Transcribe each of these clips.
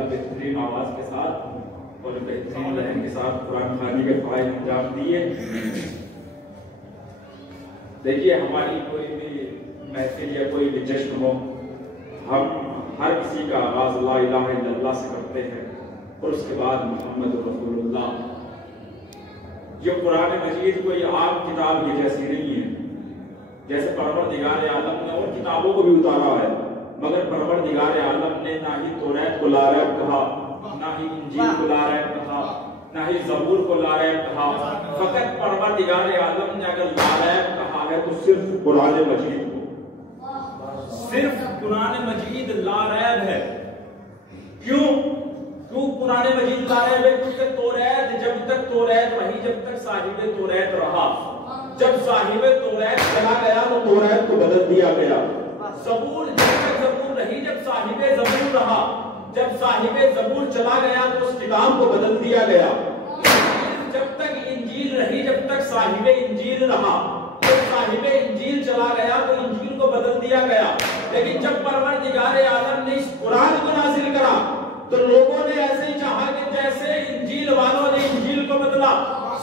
अल्हम्दुलिल्लाह बेहतरीन आवाज के साथ और बेहतरीन लहन के साथ कुरान खानी के फ़ायदे अंजाम दिए। देखिए, हमारी कोई भी महफिल या कोई भी जश्न हो, हम हर किसी का आगाज ला इलाहा इल्लल्लाह से करते हैं और उसके बाद मोहम्मद रसूलुल्लाह। ये कुरान मजीद कोई आम किताब की जैसी नहीं है। जैसे परवरदिगार आलम ने और किताबों को भी उतारा है, मगर परवरदिगार आलम ने ना ही तौरात को लारैब कहा, ना ही इंजील को लारैब कहा, ना ही ज़बूर को लारैब कहा। फकत परवरदिगार आलम ने अगर लारैब कहा है तो सिर्फ कुरान मजीद को, सिर्फ कुरान मजीद लारैब है। क्यों कुरान मजीद लारैब है? क्योंकि तौरात जब तक तौरात रही, जब तक साहिब तौरात रहा, जब साहिब तौरात चला गया तो तौरात को बदल दिया गया। ज़बूर जब तक ज़बूर रही, जब साहिब ज़बूर रहा, जब साहिब ज़बूर चला गया तो उस किताब को बदल दिया गया। जब तक इंजील रही, जब तक साहिब इंजील रहा, जब साहिब इंजील चला गया तो इंजील को बदल दिया गया। लेकिन जब परवरदिगार आलम ने इस कुरान को नाज़िल करा तो लोगों ने ऐसे ही चाहा कि जैसे इंजील वालों ने इंजील को बदला,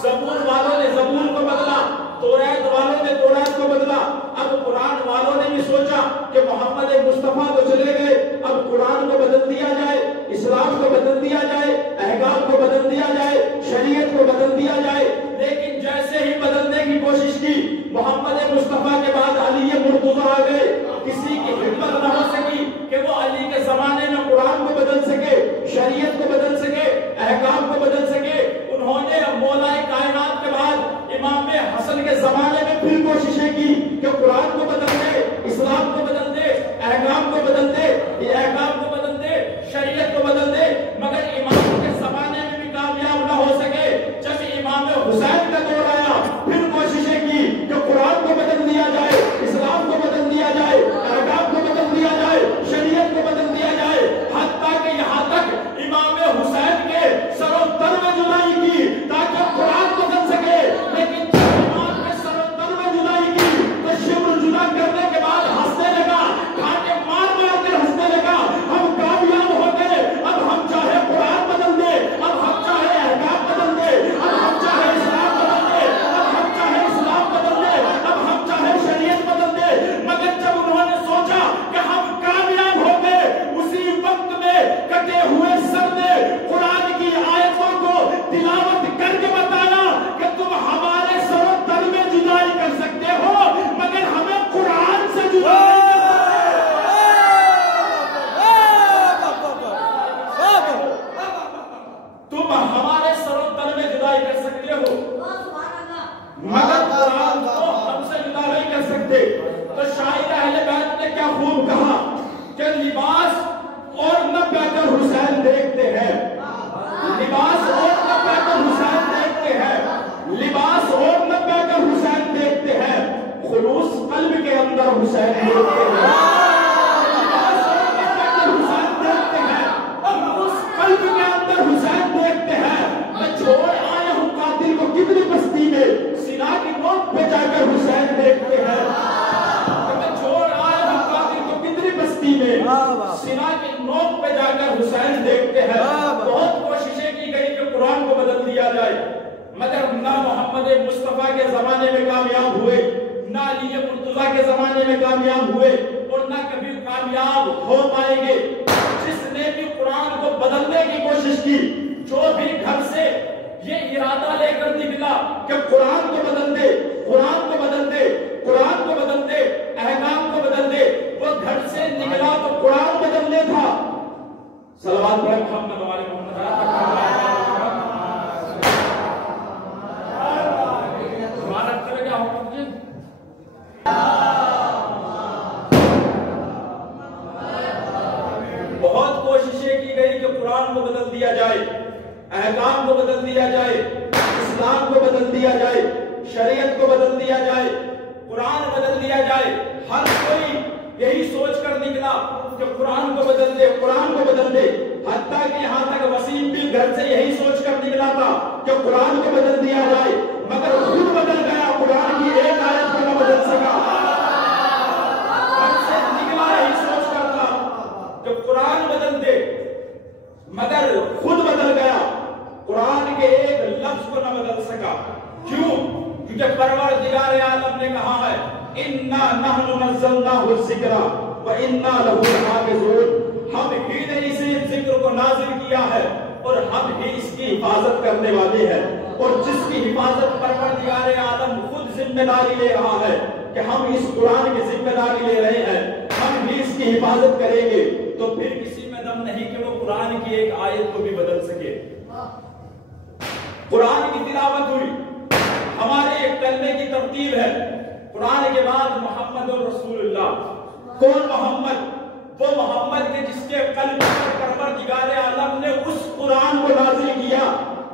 ज़बूर वालों ने ज़बूर को बदला, तौरात वालों ने तौरात को बदला, अब कुरान वालों ने भी सोचा कि मोहम्मद मुस्तफा तो चले गए, अब कुरान को बदल दिया जाए, इस्लाम को बदल दिया जाए, अहकाम को बदल दिया जाए, शरीयत को बदल दिया जाए। लेकिन जैसे ही बदलने की कोशिश की, मोहम्मद मुस्तफा के बाद अली मुर्तज़ा आ गए। किसी की हिम्मत न हो सकी कि वो अली के जमाने में कुरान को बदल सके, शरीयत को बदल सके, अहकाम को बदल सके। उन्होंने मौलाए कायनात के बाद इमाम हसन के जमाने में फिर कोशिशें की कि कुरान को बदल दे, इस्लाम को बदल दे, अहकाम को बदल दे, अहकाम को बदल दे, शरीयत को बदल दे, मगर इमाम के जमाने में भी कामयाब न हो सके। जब इमाम हुसैन का दौर आया, फिर कोशिशें की कि कुरान को बदल दिया जाए, इस्लाम को बदल दिया जाए, अहकाम को बदल दिया जाए, शरीयत को बदल दिया जाए। हत्ता कि यहाँ तक इमाम हुसैन के सरों तर में जुदाई की ताकि कुरान बदल सके। लेकिन जब इमाम के सरों तर में जुदाई की तो शिब्र जुदा करने के बाद हंसने लगा, खाने मार मार कर हंसने लगा। हम कामयाब हो गए, अब हम चाहे कुरान बदल दे, अब हम चाहे अहकाम बदल दे, अब हम चाहे इस्लाम बदल दे, अब हम चाहे इस्लाम बदल दे, अब हम चाहे शरीयत बदल दे। मगर जब उन्होंने सोचा कि हम कामयाब हो गए, उसी वक्त में कटे हुए सर ने कुरान की आयतों को तिलावत करके बताया कि तुम हमारे सरों तर में जुदाई कर सकते हो, मगर हमें कुरान से जुदा नहीं कर सकते। तुम हमारे सरों तर में जुदाई कर सकते हो, मगर कुरान को हमसे जुदा नहीं कर सकते। तो शायर अहले बैत ने क्या खूब कहा कि लिबास और न बेहतर हुसैन देखते हैं, लिबास और न बेहतर हुसैन देखते हैं, लिबास और न बेहतर हुसैन देखते हैं, खुलूस कल्ब के अंदर हुसैन देखते हैं। लिबास और न बेहतर हुसैन देखते हैं, खुलूस कल्ब के अंदर हुसैन देखते हैं। मैं छोड़ आया हूँ कातिल को कितनी बस्ती में, सीना की नोक पे जाकर हुसैन देखते हैं। मैं छोड़ आया हूँ कातिल को कितनी बस्ती में, सीना की नोक पे जाकर हुसैन देखते हैं। बहुत कोशिशें की गई कि कुरान को बदल दिया जाए, मगर ना मोहम्मद मुस्तफा के जमाने में कामयाब हुए, ना अली मुर्तज़ा के जमाने में कामयाब हुए और ना कभी कामयाब हो पाएंगे। जिसने भी कुरान को बदलने की कोशिश की, जो भी घर से ये इरादा लेकर निकला कि कुरान को बदल दे, कुरान को बदल दे, कुरान को बदल दे, अहकाम को बदल दे, वो घर से निकला तो कुरान बदलने था। सलवात पढ़े मोहम्मद वाले मोहम्मद। क्या हुक्म? बहुत कोशिशें की गई कि कुरान को बदल दिया जाए, अहकाम को बदल दिया जाए, इस्लाम को बदल दिया जाए, शरीयत को बदल दिया जाए, कुरान बदल दिया जाए। हर कोई यही सोच कर निकला कि कुरान को बदल दे, कुरान को बदल दे। हत्ता कि यहाँ तक वसीम भी घर से यही सोच कर निकला था कि कुरान को बदल दिया जाए, मगर खुद बदल गया, कुरान की एक आयत को न बदल सका। घर से निकला यही सोच कर था कि कुरान बदल दे, मगर खुद बदल गया, कुरान के एक लफ्ज को न बदल सका। क्यों? क्योंकि परवरदिगार आलम ने कहा है इन्ना नहनु नज़्ज़लनाहु ज़िक्रा व इन्ना लहु लहाफ़िज़ून, हम ही ने इसे जिक्र को नाज़िल किया है और हम ही इसकी हिफाजत करने वाले हैं। और जिसकी हिफाजत परवरदिगार आलम खुद जिम्मेदारी ले रहा है कि हम इस कुरान की जिम्मेदारी ले रहे हैं, हम भी इसकी हिफाजत करेंगे, तो फिर किसी में दम नहीं कि वो कुरान की एक आयत को भी बदल सके। कुरान की तिलावत हुई, हमारे एक कलमे की तरतीब है, कुरान के बाद मोहम्मद और रसूलुल्लाह। कौन मोहम्मद? वो मोहम्मद के जिसके कल्ब पर परवरदिगार आलम ने उस कुरान को नाजिल किया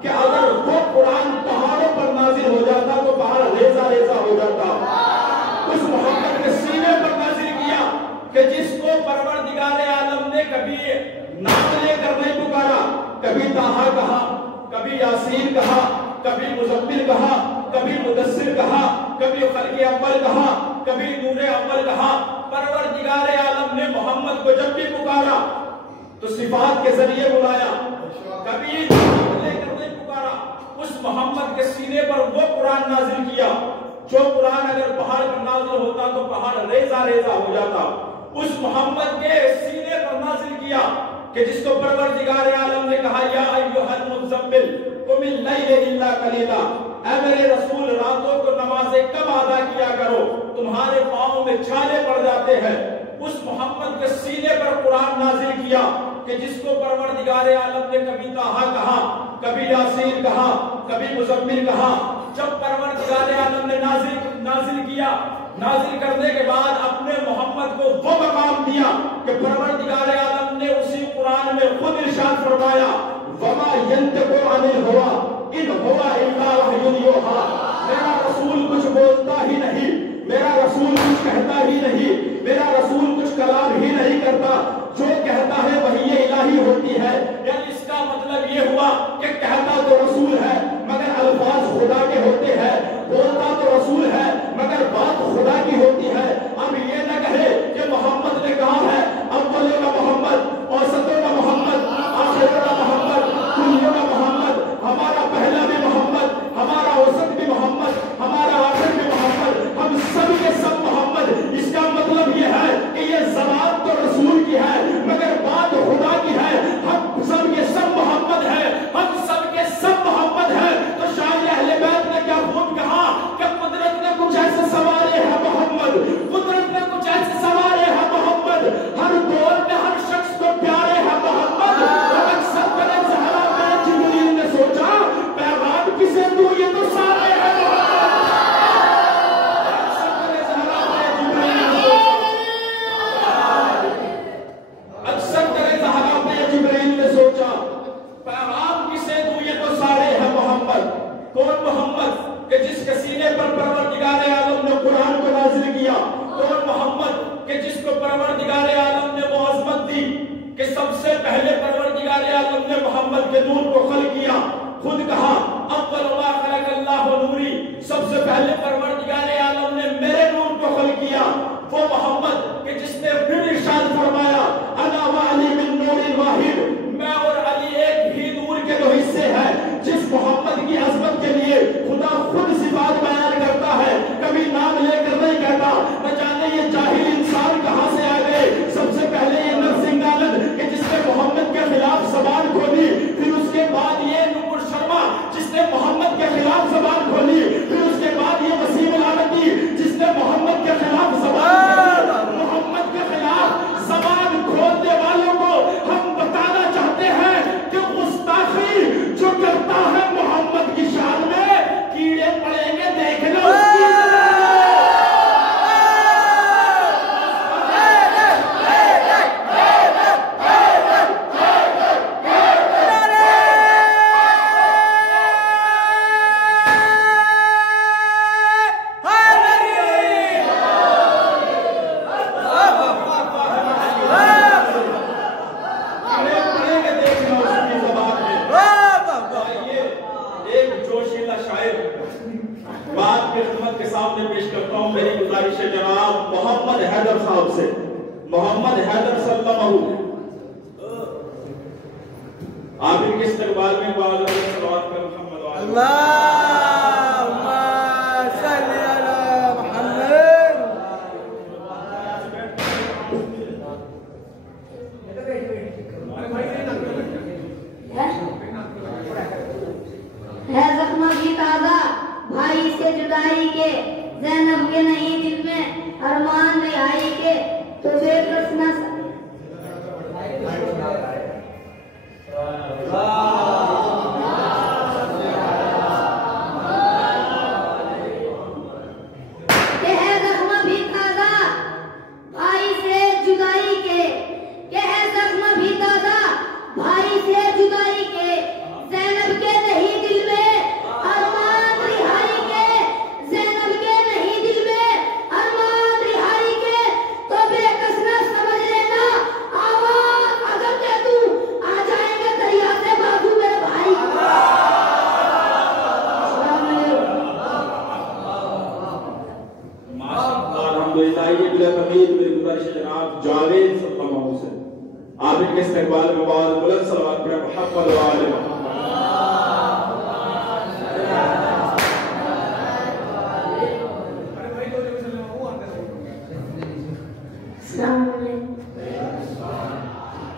कि अगर वो कुरान पहाड़ों पर नाजिल हो जाता तो पहाड़ रेजा रेजा हो जाता। उस मोहम्मद के सीने पर नाजिल किया कि जिसको परवरदिगार आलम ने कभी नाम लेकर नहीं पुकारा, कभी ताहा कहा, कभी यासीन कहा, कभी मुज़म्मिल कहा, कभी मुदस्सिर कहा, कभी खल्क़े अव्वल कहा, कभी नूरे अव्वल कहा। परवरदिगार आलम ने मोहम्मद को जब भी पुकारा तो सिफात के जरिए बुलाया, कभी लेकर नहीं पुकारा। उस मोहम्मद के सीने पर वो कुरान नाजिल किया जो कुरान अगर पहाड़ पर नाजिल होता तो पहाड़ रेजा रेजा हो जाता। उस मोहम्मद के सीने पर नाजिल किया कि जिसको परवरदिगार आलम ने कहा या अय्युहल मुज़म्मिल कुमिल लैल इल्ला कलीला, ऐ मेरे रसूल रातों को नमाज़ें कम अदा किया करो, तुम्हारे पांव में छाले पड़ जाते हैं। उस मोहम्मद के सीने पर कुरान नाजिल किया कि जिसको परवरदिगार आलम ने कभी ताहा कहा, कभी यासीन कहा, कभी मुज़म्मिल कहा। जब परवरदिगार आलम ने नाजिल किया, नाजिल करने के बाद अपने मोहम्मद को वो मकाम दिया कि परवरदिगार आलम ने उसी कुरान में खुद इरशाद फरमाया वमा यंतिकु अनिल हवा इन हुवा इल्ला वह्युन यूहा, मेरा रसूल कुछ बोलता ही नहीं, मेरा रसूल कुछ कहता ही नहीं, मेरा रसूल कुछ कलाम ही नहीं करता, जो कहता है वही इलाही होती है। यानी इसका मतलब ये हुआ कि कहता तो रसूल है मगर अल्फाज खुदा के होते हैं, बोलता तो रसूल है मगर बात खुदा की होती है। अब ये न कहे कि मोहम्मद ने कहा है अव्वलों का मोहम्मद, औसतों का मोहम्मद, आखिरों का मोहम्मद, कुल्लियों का मोहम्मद, हमारा पहला भी मोहम्मद, हमारा औसत भी मोहम्मद, हमारा आखिर भी मोहम्मद, हम सब के सब मोहम्मद। इसका मतलब ये है कि ये ज़बान तो रसूल की है मगर बात खुदा की है। हम सब के सब मोहम्मद है, हम सब के सब मोहम्मद है। तो शायद अहले बैत ने क्या खूब कहा कि कुदरत ने कुछ ऐसे सवारे हैं मोहम्मद, कुदरत ने कुछ ऐसे सवारे हैं मोहम्मद, हर दौर में हर शख्स को प्यारे हैं मोहम्मद। अक्सर करे ज़हरा में जिब्रील ने सोचा पैगाम किसे दूं, ये तो सारे हैं कौन मोहम्मद के जिसके सीने पर परवरदिगार आलम ने कुरान को नाजिल किया, कौन मोहम्मद के जिसको परवरदिगार आलम ने वो अज़मत दी कि सबसे पहले परवरदिगार आलम ने मोहम्मद के नूर को खल किया। खुद कहा अव्वल मा खलक़ल्लाहु नूरी, सबसे पहले परवरदिगार आलम ने मेरे नूर को खल किया। वो मोहम्मद के जिसने फिर इरशाद फरमाया अना व अली मिन नूरिन वाहिद, मैं और अली एक ही नूर के दो हिस्से हैं। जिस मोहम्मद की अज़मत के लिए खुदा खुद सिफात बयान करता है, कभी नाम लेकर नहीं कहता। न जाने ये जाहिल इंसान कहां से आ गए। सबसे पहले ये नरसिंह आनंद कि जिसने मोहम्मद के खिलाफ ज़बान खोली, फिर उसके बाद ये नुपुर शर्मा जिसने मोहम्मद के खिलाफ ज़बान खोली, फिर उसके बाद ये वसीम लालती जिसने मोहम्मद के खिलाफ ज़बान खोली। मोहम्मद के खिलाफ ज़बान खोलने वालों को हम बताना चाहते हैं कि गुस्ताखी जो करता है मोहम्मद की शान में कीड़े पड़ेंगे, देख लो। मोहम्मद हैदर सल्लल्लाहु आप इनके इस्तकबाल में बाद सलावत कर मोहम्मद अल्लाहुम्मा सल्ली अला मुहम्मद। है जख्म भी ताजा भाई से जुदाई के, ज़ैनब के नहीं दिल में अरमान रिहाई के, तो बेकस न जावेद सल्लल्लाहु अलैहि वसल्लम आप इनके इस्तकबाल में बाद बुलंद सलावत पढ़ें मोहम्मद व आले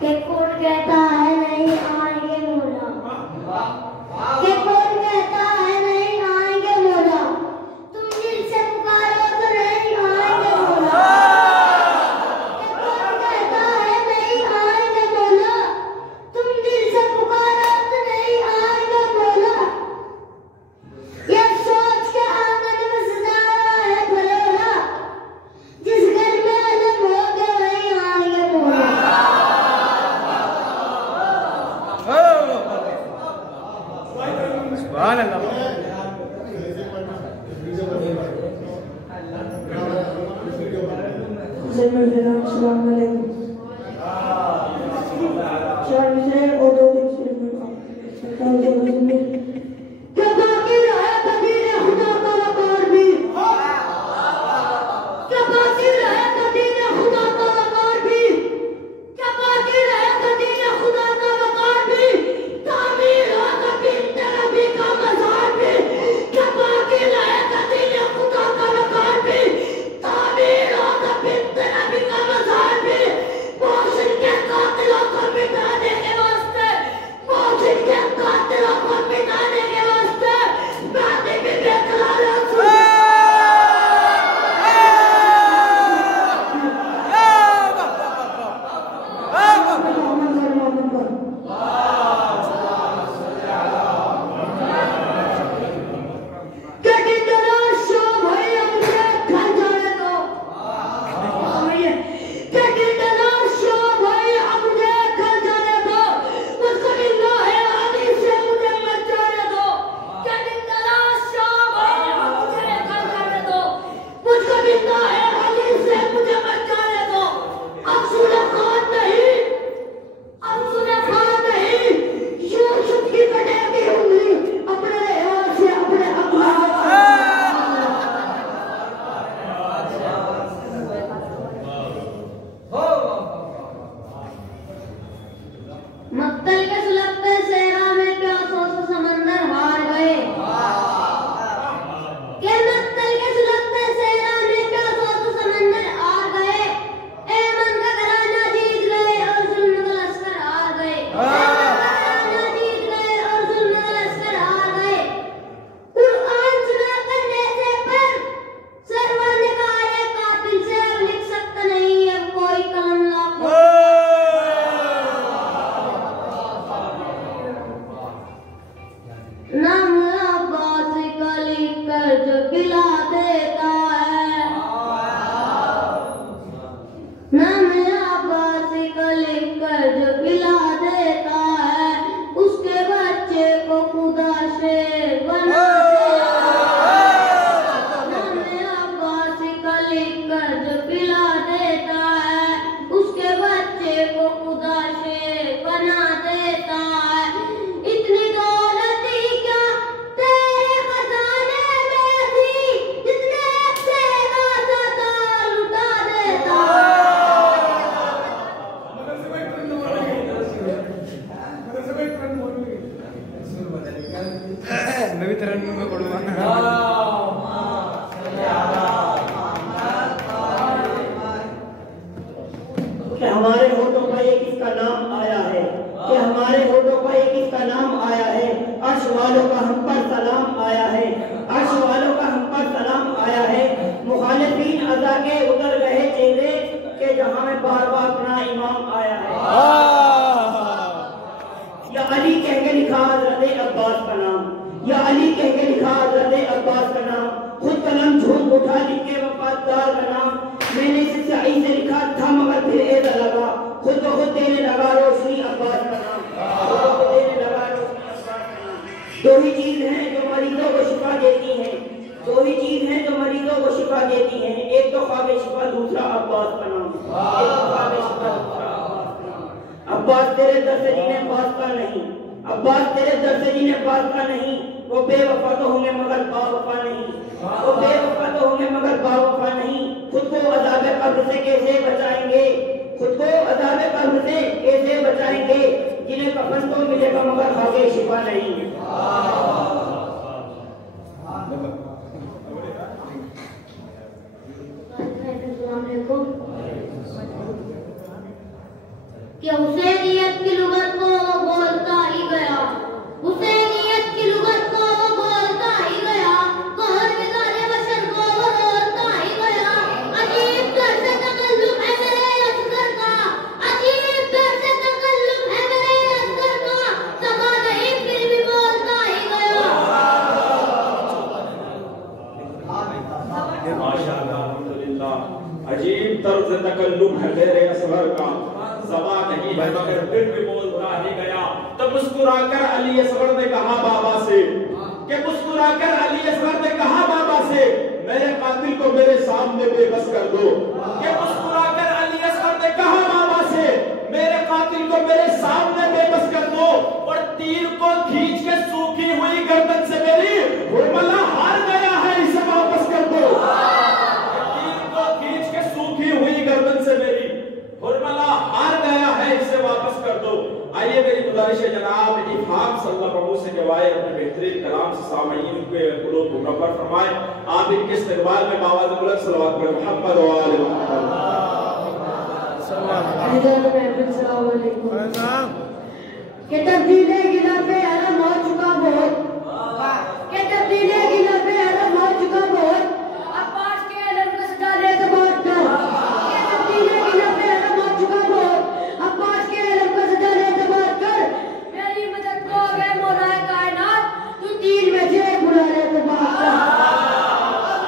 के कौन कहता है नहीं आएंगे मौला, के कौन कहता है नहीं आएंगे मौला, तुम दिल से पुकारो तो नहीं आएंगे मौला, के कौन कहता है नहीं आएंगे मौला, तुम दिल से पुकारो तो नहीं आएंगे मौला, ये सोच के आंगन में सजाया है भलोला, जिस घर में अलम हो गए वहीं आएंगे मौला। सुभान अल्लाह। मक्तल के सुलगते सहरा में प्यासों से समंदर हार गए, के मक्तल के सुलगते सहरा में प्यासों से समंदर हार गए, ऐमन का घराना जीत गए और जुल्म का लश्कर हार गए, ऐमन का घराना जीत गए और जुल्म का लश्कर हार गए। कुरान सुना करने से पर सरवर ने कहा है कातिल से अब लिख सकता नहीं है कोई कलम लाखों। नाम अब्बास का लिख कर जो पिला देता है, नाम अब्बास का लिख कर जो पिला देता है, उसके बच्चे को खुदा से बना देता है। नाम अब्बास का लिख कर जो पिला देता है, उसके बच्चे को खुदा से बना देता है। इतनी दौलत ही क्या तेरे खजाने में थी, जितने से गाज़ा लुटा देता है। मैं भी तरन्नुम में पढ़ूंगा। कि हमारे होठों पर एक इसका नाम आया है, कि हमारे होठों पर एक इसका नाम आया है। अर्श वालों का हम पर सलाम आया है, अर्श वालों का हम पर सलाम आया है। मुखालिफीन अज़ा के उतर गए चेहरे के जहां में बार बार अपना इमाम आया है। या अली कह के लिखा हज़रत अब्बास का नाम, या अली कह के लिखा हज़रत अब्बास का नाम। खुद कलम झूम उठा लिख के वफादार का नाम। मैंने सच्चाई से लिखा था मगर फिर ऐसा लगा, खुद को खुद देने लगा रोशनी अब्बास का नाम, खुद को खुद देने लगा रोशनी अब्बास का नाम। दो ही चीज हैं जो मरीजों को शिफा देती हैं, दो ही चीज हैं जो मरीजों को शिफा देती हैं। एक तो ख्वाब शिफा, दूसरा अब्बास का नाम। एक तो ख्वाब शिफा, दूसरा अब्बास का नाम। अब्बास तेरे दर से जिन्हें पास का नहीं, अब्बास तेरे दर से जिन्हें पास का नहीं, वो बेवफा तो होंगे मगर बावफा नहीं, वो बेवफा तो होंगे मगर बावफा नहीं। खुद को अज़ाब कब्र से कैसे बचाएंगे, खुद को अज़ाब कब्र से कैसे बचाएंगे, जिन्हें कफन तो मिलेगा मगर खाके शिफा नहीं। कि हुसैनियत की लुगत को वो बोलता ही गया, हुसैनियत की लुगत को वो बोलता ही गया, कहर निगारे बशर को वो बोलता ही गया। अजीब दर से तकल्लुफ है मेरे असगर का, अजीब दर से तकल्लुफ है मेरे असगर का, समा नहीं फिर भी बोलता ही गया। माशाअल्लाह, अल्हम्दुलिल्लाह। अजीब तर्ज तकल्लुफ है मेरे असगर का, ज़बा नहीं है मगर फिर भी बोलता ही गया। तो मुस्कुराकर अली असगर ने कहा बाबा से, कि मुस्कुराकर अली असगर ने कहा बाबा से, मेरे कातिल को मेरे सामने बेबस कर दो। कि मुस्कुराकर अली असगर ने कहा बाबा से, मेरे कातिल को मेरे सामने बेबस कर दो, और तीर को खींच के सूखी हुई गर्दन से मेरी हुर्मला हार गया है, इसे वापस कर दो। तीर को खींच के सूखी हुई गर्दन से मेरी हुर्मला हार गया है, इसे वापस कर दो। आइए मेरी गुजारिश है जनाब इफ़हाम सल्लल्लाहु से जवाए अपने बेहतरीन कलाम से सामईन के कुलूब को मुनव्वर फरमाएं। आप इनके इस्तकबाल में आवाज़ बुलंद सलवात पढ़ें। मोहम्मद व आले मोहम्मद। के तब्दीले गिलाफे अलम हो चुका बहुत, के तब्दीले गिलाफे अलम हो चुका बहुत, अब्बास के अलम को सजा दे तो बहुत दो। के तब्दीले गिलाफे अलम हो चुका बहुत, अब्बास के अलम को सजा दे तो बहुत कर। मेरी मदद को गए मौलाए कायनात, तू तीन में से एक बुला ले तो बात कर,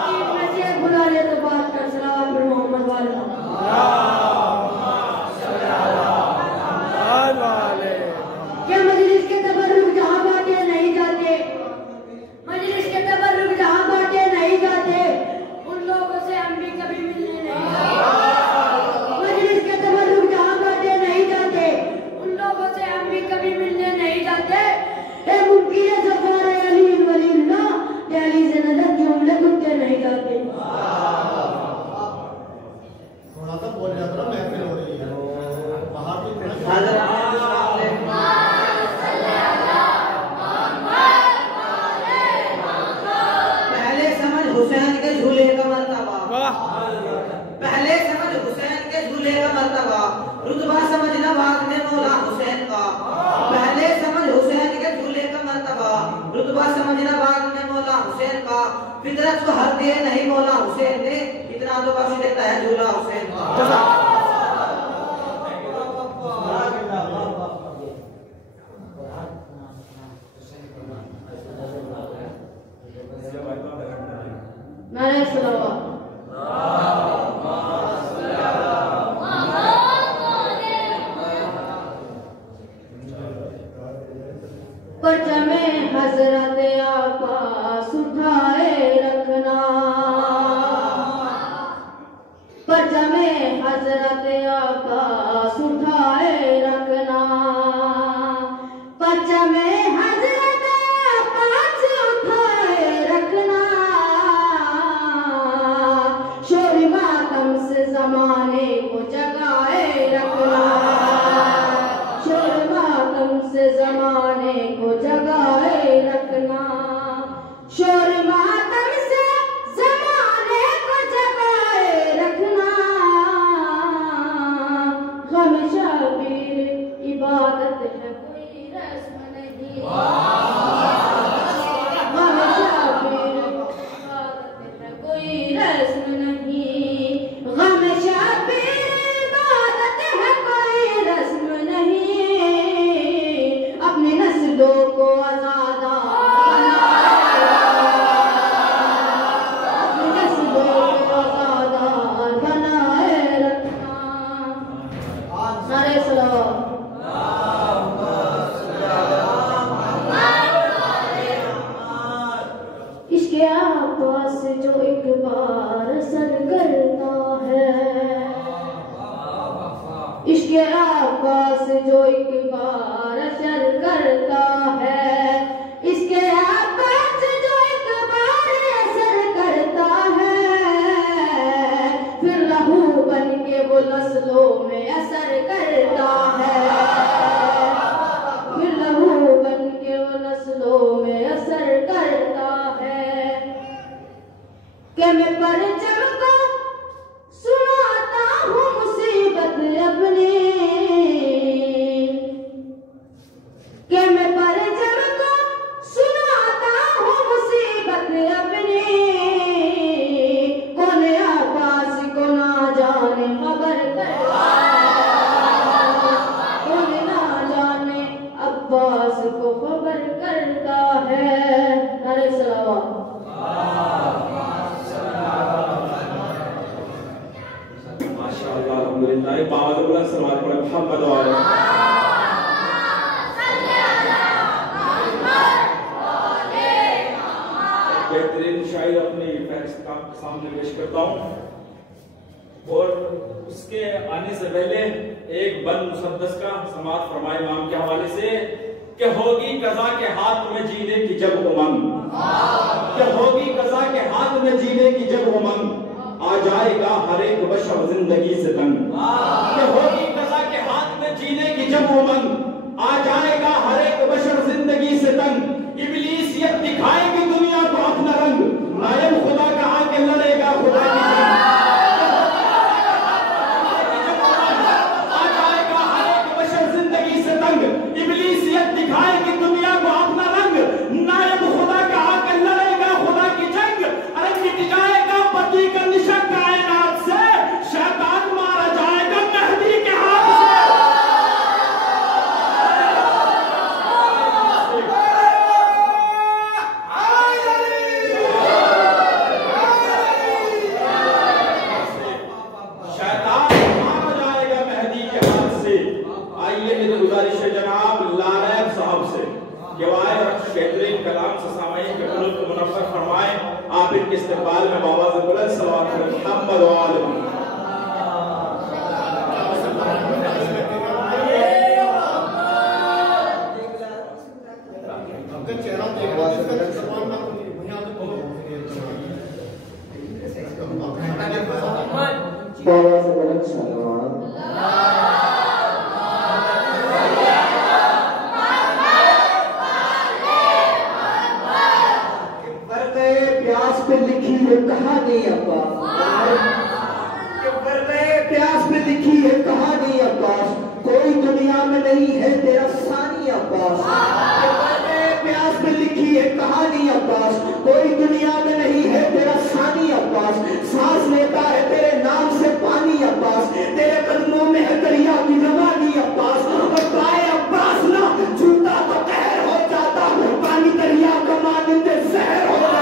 तीन में से एक बुला ले तो बात कर। सलाम पर मोहम्मद वाला के मजलिस के तबर्रुक जहाँ बाटे नहीं जाते, मजलिस के तबर्रुक जहाँ बाटे नहीं जाते, उन लोगों से हम भी कभी मिलने नहीं जाते। मजलिस के तबर्रुक जहाँ बाटे नहीं जाते, उन लोगों से हम भी कभी मिलने नहीं जाते। ए मुमकिन सफार अली वलील्ला, दिल्ली से नजर जुमले कुत्ते नहीं जाते। थोड़ा सा बोल जाता ना, महफिल हो रही है बाहर तो हुसैन के झूले का मर्तबा, पहले समझ हुसैन के झूले का मर्तबा, रुतबा समझना बाद में मौला हुसैन का। पहले समझ हुसैन के झूले का मर्तबा, रुतबा समझना बाद में मौला हुसैन का। फितरत को हक दिए नहीं मौला हुसैन ने, इतना तो बख्श देता है झूला हुसैन का। नारे सलावत। परचमे हजरत आकाश उठाए रखना, परचमे हजरत आकाश उठाए रखना, परचमे हजरत आकाश उठाए रखना, शोर मातम से जमाने को जगाए रखना, शोर मातम से जमाने को जगाए रखना। सलाम। इसके आवाज से जो एक बार असर करता है, इसके आवाज से जो एक बार असर करता है, इसके आवाज से जो एक बार असर करता है, फिर लहू बन के वो नस्लों में असर करता है, फिर लहू बन के वो नस्लों में असर करता है। कि मैं परचम को सुनाता हूँ मुसीबत अपनी, कि मैं परचम को सुनाता हूँ मुसीबत अपनी, कौन आकाश को ना जाने खबर करता है, कौन ना जाने अब्बास को खबर करता है। नारे सलावत। माशाअल्लाह, अल्हम्दुलिल्लाह। बावत बुलंद सलवात पढ़े मोहम्मद वाले। बेहतरीन शायर अपनी फहरिस्त का सामने पेश करता हूँ और उसके आने से पहले एक बंद मुसद्दस का समाअत फरमाए इमाम के हवाले से कि होगी कज़ा के हाथ में जीने की जब उमंग, कि होगी कज़ा के हाथ में जीने की जब उमंग, आ जाएगा हर एक बशर जिंदगी से तंग, कि होगी कज़ा के हाथ में जीने की जब उमंग, आ जाएगा हर एक बशर जिंदगी से तंग, इब्लीसियत दिखाएगी दुनिया को अपना रंग, नायब खुदा का आके लड़ेगा खुदा की जंग, आ जाएगा हर एक बशर जिंदगी से तंग, इब्लीसियत दिखाएगी दुनिया को अपना रंग, नायब खुदा का आके लड़ेगा खुदा की जंग, अरे मिट जाएगा पति का निशा कायनात से, शैतान मारा जाएगा मेहदी के हाथ से। गुजारिश है जनाब लारैब साहब से बेहतरीन कलाम से सामईन के कुलूब को मुनव्वर फरमाएं। आप इनके इस्तेमाल में बाबा बुलंद सलवात करें मोहम्मद व आले चेहरा देखा प्यास पे लिखी है कहानी अब्बास, प्यास पे लिखी है कहानी अब्बास, कोई दुनिया में नहीं है तेरा सानी अब्बास, प्यास पे लिखी है कहानी अब्बास, कोई दुनिया में नहीं है तेरा सानी अब्बास, सांस लेता है तेरे नाम से पानी अब्बास, तेरे कदमों में है दरिया की रवानी अब्बास, और पाए अब्बास ना झूठा तो कहर हो जाता, पानी दरिया का मानिंदे जहर हो जाता।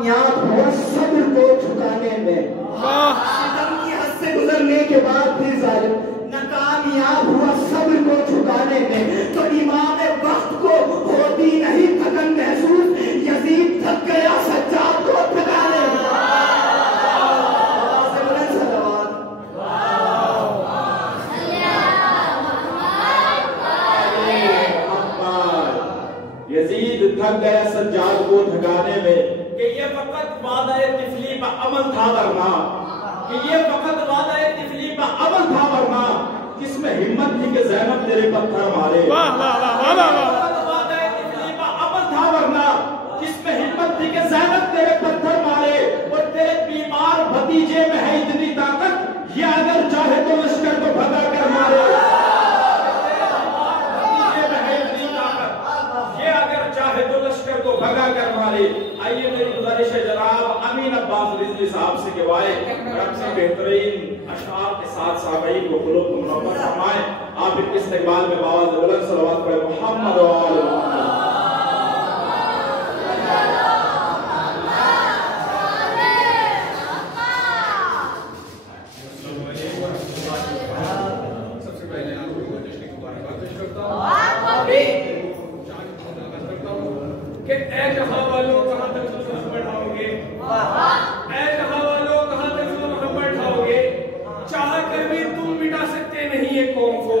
कामयाब हुआ सब्र को झुकाने में। सितम की हद से गुजरने के बाद फिर जालिम नाकामयाब हुआ सब्र को झुकाने में। तो इमाम वक्त को होती नहीं थकन महसूस, यजीद थक गया सज्जाद को थकाने में। यजीद थक गया सज्जाद को ठगाने में कि ये फकत वादा तिफली पर अमल था वरना, कि ये फकत वादा तिफली पर अमल था वरना, किसमें हिम्मत थी कि ज़ैनब तेरे पत्थर मारे। फकत वादा तिफली पर अमल था वरना, किसमें हिम्मत थी कि ज़ैनब तेरे पत्थर मारे। और तेरे बीमार भतीजे में है इतनी ताकत, ये अगर चाहे तो लश्कर को भगा कर मारे। को भगा कर मारे। आइए मेरी गुजारिश है जनाब अमीन अब्बास रिजवी साहब से कि वाए अपने बेहतरीन अशआर के साथ सामईन को कुलूब को मुनव्वर फरमाएं। आप इनके इस्तेमाल में बावज़ बुलंद सलवात पढ़े मोहम्मद व आले मोहम्मद। सबसे पहले आपको जश्न की मुबारकबाद पेश करता हूं कि ऐ जहां वालों कहां तक जुल्म बढ़ाओगे, ऐ जहां वालों कहां तक जुल्म बढ़ाओगे, चाह कर भी तुम मिटा सकते नहीं ये कौम को।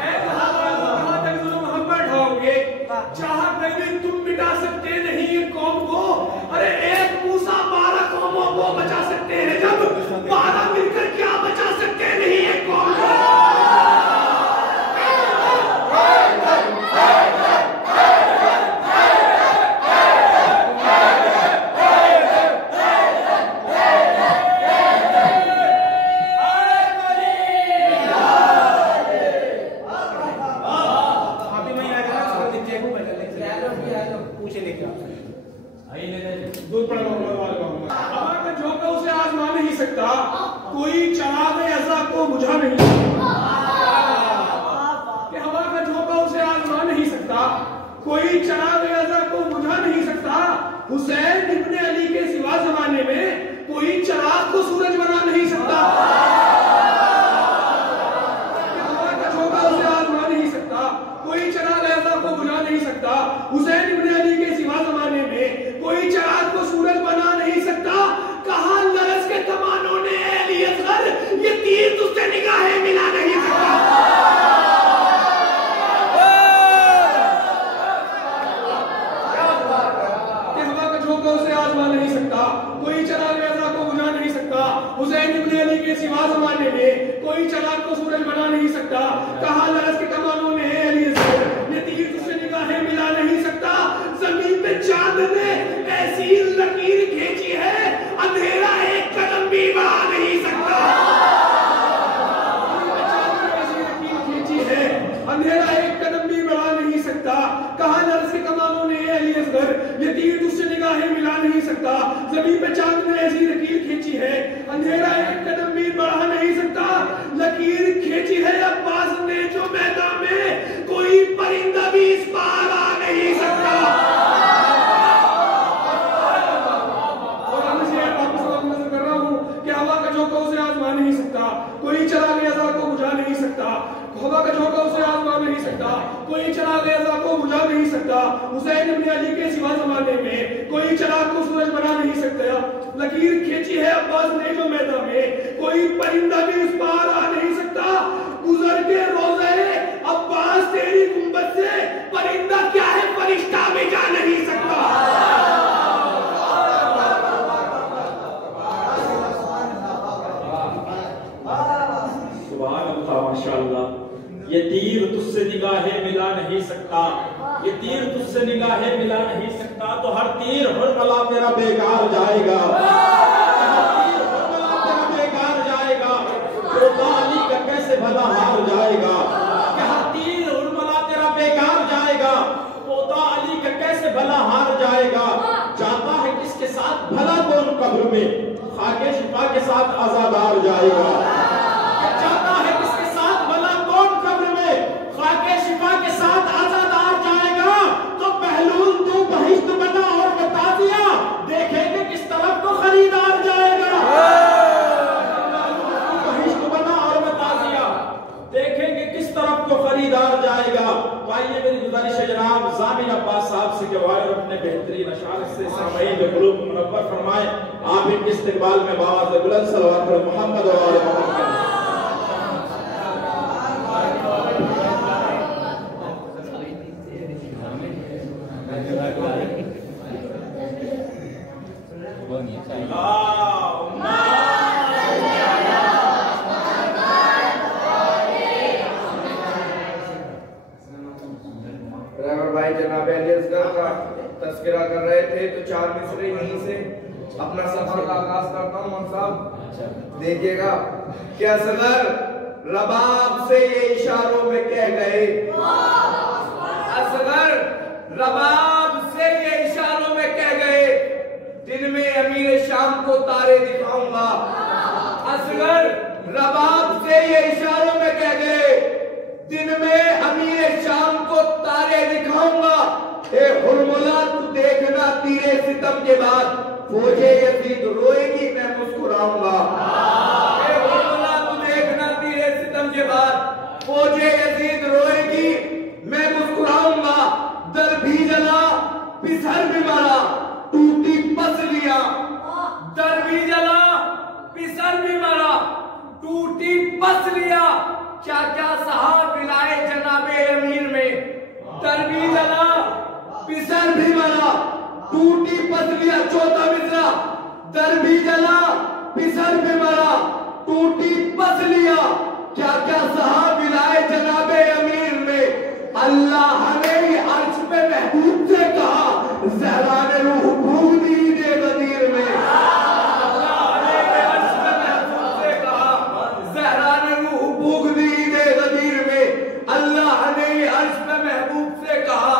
ऐ जहां वालों कहां तक जुल्म बढ़ाओगे, चाह कर भी तुम मिटा सकते नहीं ये कौम को। अरे एक मूसा 12 कौमों को बचा सकते हैं, जब 12 मिलकर क्या बचा सकते नहीं ये कौम को। कोई चराग अज़ा को बुझा नहीं सकता, कि हवा का झोंका उसे आजमा नहीं सकता, कोई चराग अज़ा को बुझा नहीं सकता। हुसैन इब्ने अली के सिवा जमाने में कोई चराग को सूरज बना नहीं सकता, हवा का झोंका उसे आजमा नहीं सकता, कोई चराग अज़ा को बुझा नहीं सकता। हुसैन इब्ने अली के सिवा जमाने में कोई चराग को सूरज बना नहीं सकता। कहा लरस के कमानों ने ये तीर तुझसे निगाहें मिला नहीं सकता। हवा का झोंका उसे आजमा नहीं सकता, कोई चराग अज़ा को बुझा नहीं सकता। हुसैन इब्ने अली के सिवा जमाने में कोई चराग को सूरज बना नहीं सकता। कहा लरस के कमानों ने ये तीर तुझसे निगाहें मिला नहीं सकता। जमीन पे चांद ने ऐसी लकीर खींची है, अंधेरा एक कदम भी बढ़ा नहीं सकता। अंधेरा एक कदम भी बढ़ा नहीं सकता। कहा लर्ज़ के कमानों ने अली असगर, ये तीर तुझसे निगाहें मिला नहीं सकता। ज़मीन पे चांद ने ऐसी लकीर खींची है, अंधेरा एक कदम भी बढ़ा नहीं सकता। लकीर खींची है अब्बास ने जो मैदान में, कोई परिंदा भी इस पार आ नहीं सकता। और हम इसे वापस नजर कर रहा हूँ कि हवा का झोंका उसे आजमा नहीं सकता, कोई चराग अज़ा को बुझा नहीं सकता। हवा का झोंका उसे आजमा नहीं सकता, कोई चराग अज़ा को बुझा नहीं सकता। हुसैन इब्ने अली के सिवा जमाने में कोई चराग को सूरज बना नहीं सकता। लकीर खींची है अब्बास ने जो मैदान में, कोई परिंदा भी उस पार आ नहीं सकता। गुजर के रोज़े अब्बास तेरी गुंबद से, परिंदा क्या है फरिश्ता भी जा नहीं सकता। सुभान अल्लाह माशाअल्लाह। ये तीर तुझसे निगाहें मिला नहीं सकता, ये तीर तुझसे निगाहें मिला नहीं सकता। तो हर तीर हुरमला तेरा बेकार जाएगा, तेरा बेकार जाएगा। तो अली का कैसे भला हार जाएगा, कि हर तीर हुरमला तेरा बेकार जाएगा। पोता अली का कैसे भला हार जाएगा। जाता है किसके साथ भला कौन कब्र में, खाके शिफा के साथ आजादार जाएगा। जाता है किसके साथ भला कौन कब्र में, खाके शिफा के साथ आजादार जाएगा। तो पहलून तू बहिश्त बना और बता दिया, देख अपने बेहतरीन अशार से सामईन के क़ुलूब को मुनव्वर फरमाए। आप इनके इस्तिक़बाल में बावाज़ बुलंद सलवात पर मोहम्मद और आले मोहम्मद। भाई जनाब अली असगर का तस्करा कर रहे थे तो 4 मिसरे यहीं से अपना सफर का आगाज करता हूँ। मौलाना साहब देखिएगा कि असगर रबाब से ये इशारों में कह गए, असगर रबाब से ये इशारों में कह गए, दिन में अमीर शाम को तारे दिखाऊंगा। असगर रबाब से ये इशारों में कह गए, दिन में अमीर शाम को तारे दिखाऊंगा। ए हुरमुला तू देखना तीरे सितम के बाद फौजे यजीद रोएगी मैं मुस्कुराऊंगा। ए हुरमुला तू देखना तीरे सितम के बाद फौजे यजीद रोएगी मैं मुस्कुराऊंगा। दर भी जला पिसर भी मरा टूटी पसलियां, दर भी जला पिसर भी मरा टूटी पसलियां, क्या क्या सहाब मिलाए जनाबे अमीर में। दर भी जला पिसर भी मरा टूटी पसलियां, चौथा मिसरा। दर भी जला पिसर भी मरा टूटी पसलियां, क्या क्या सहाब मिलाए जनाबे अमीर में। अल्लाह ने अर्श पे महबूब से कहा ज़हरा ने रूह भूख दी दे गदीर में। अल्लाह ने अर्श पे महबूब से कहा ज़हरा ने रूह भूख दी दे गदीर में। अल्लाह ने अर्श पे महबूब से कहा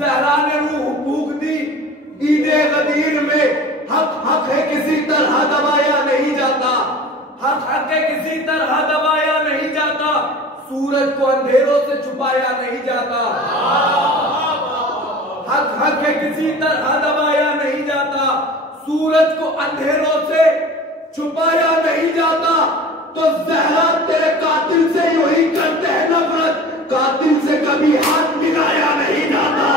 ज़हरा ने रूह भूख दी ईदे गदीर में। हक हक है किसी तरह दबाया नहीं जाता, हक हक है किसी तरह दबाया नहीं जाता, सूरज को अंधेरों से छुपाया नहीं जाता। हक हक है किसी तरह दबाया नहीं जाता, सूरज को अंधेरों से छुपाया नहीं जाता। तो ज़हरा तेरे कातिल से यूं ही करते हैं नफरत, कातिल से कभी हाथ मिलाया नहीं जाता।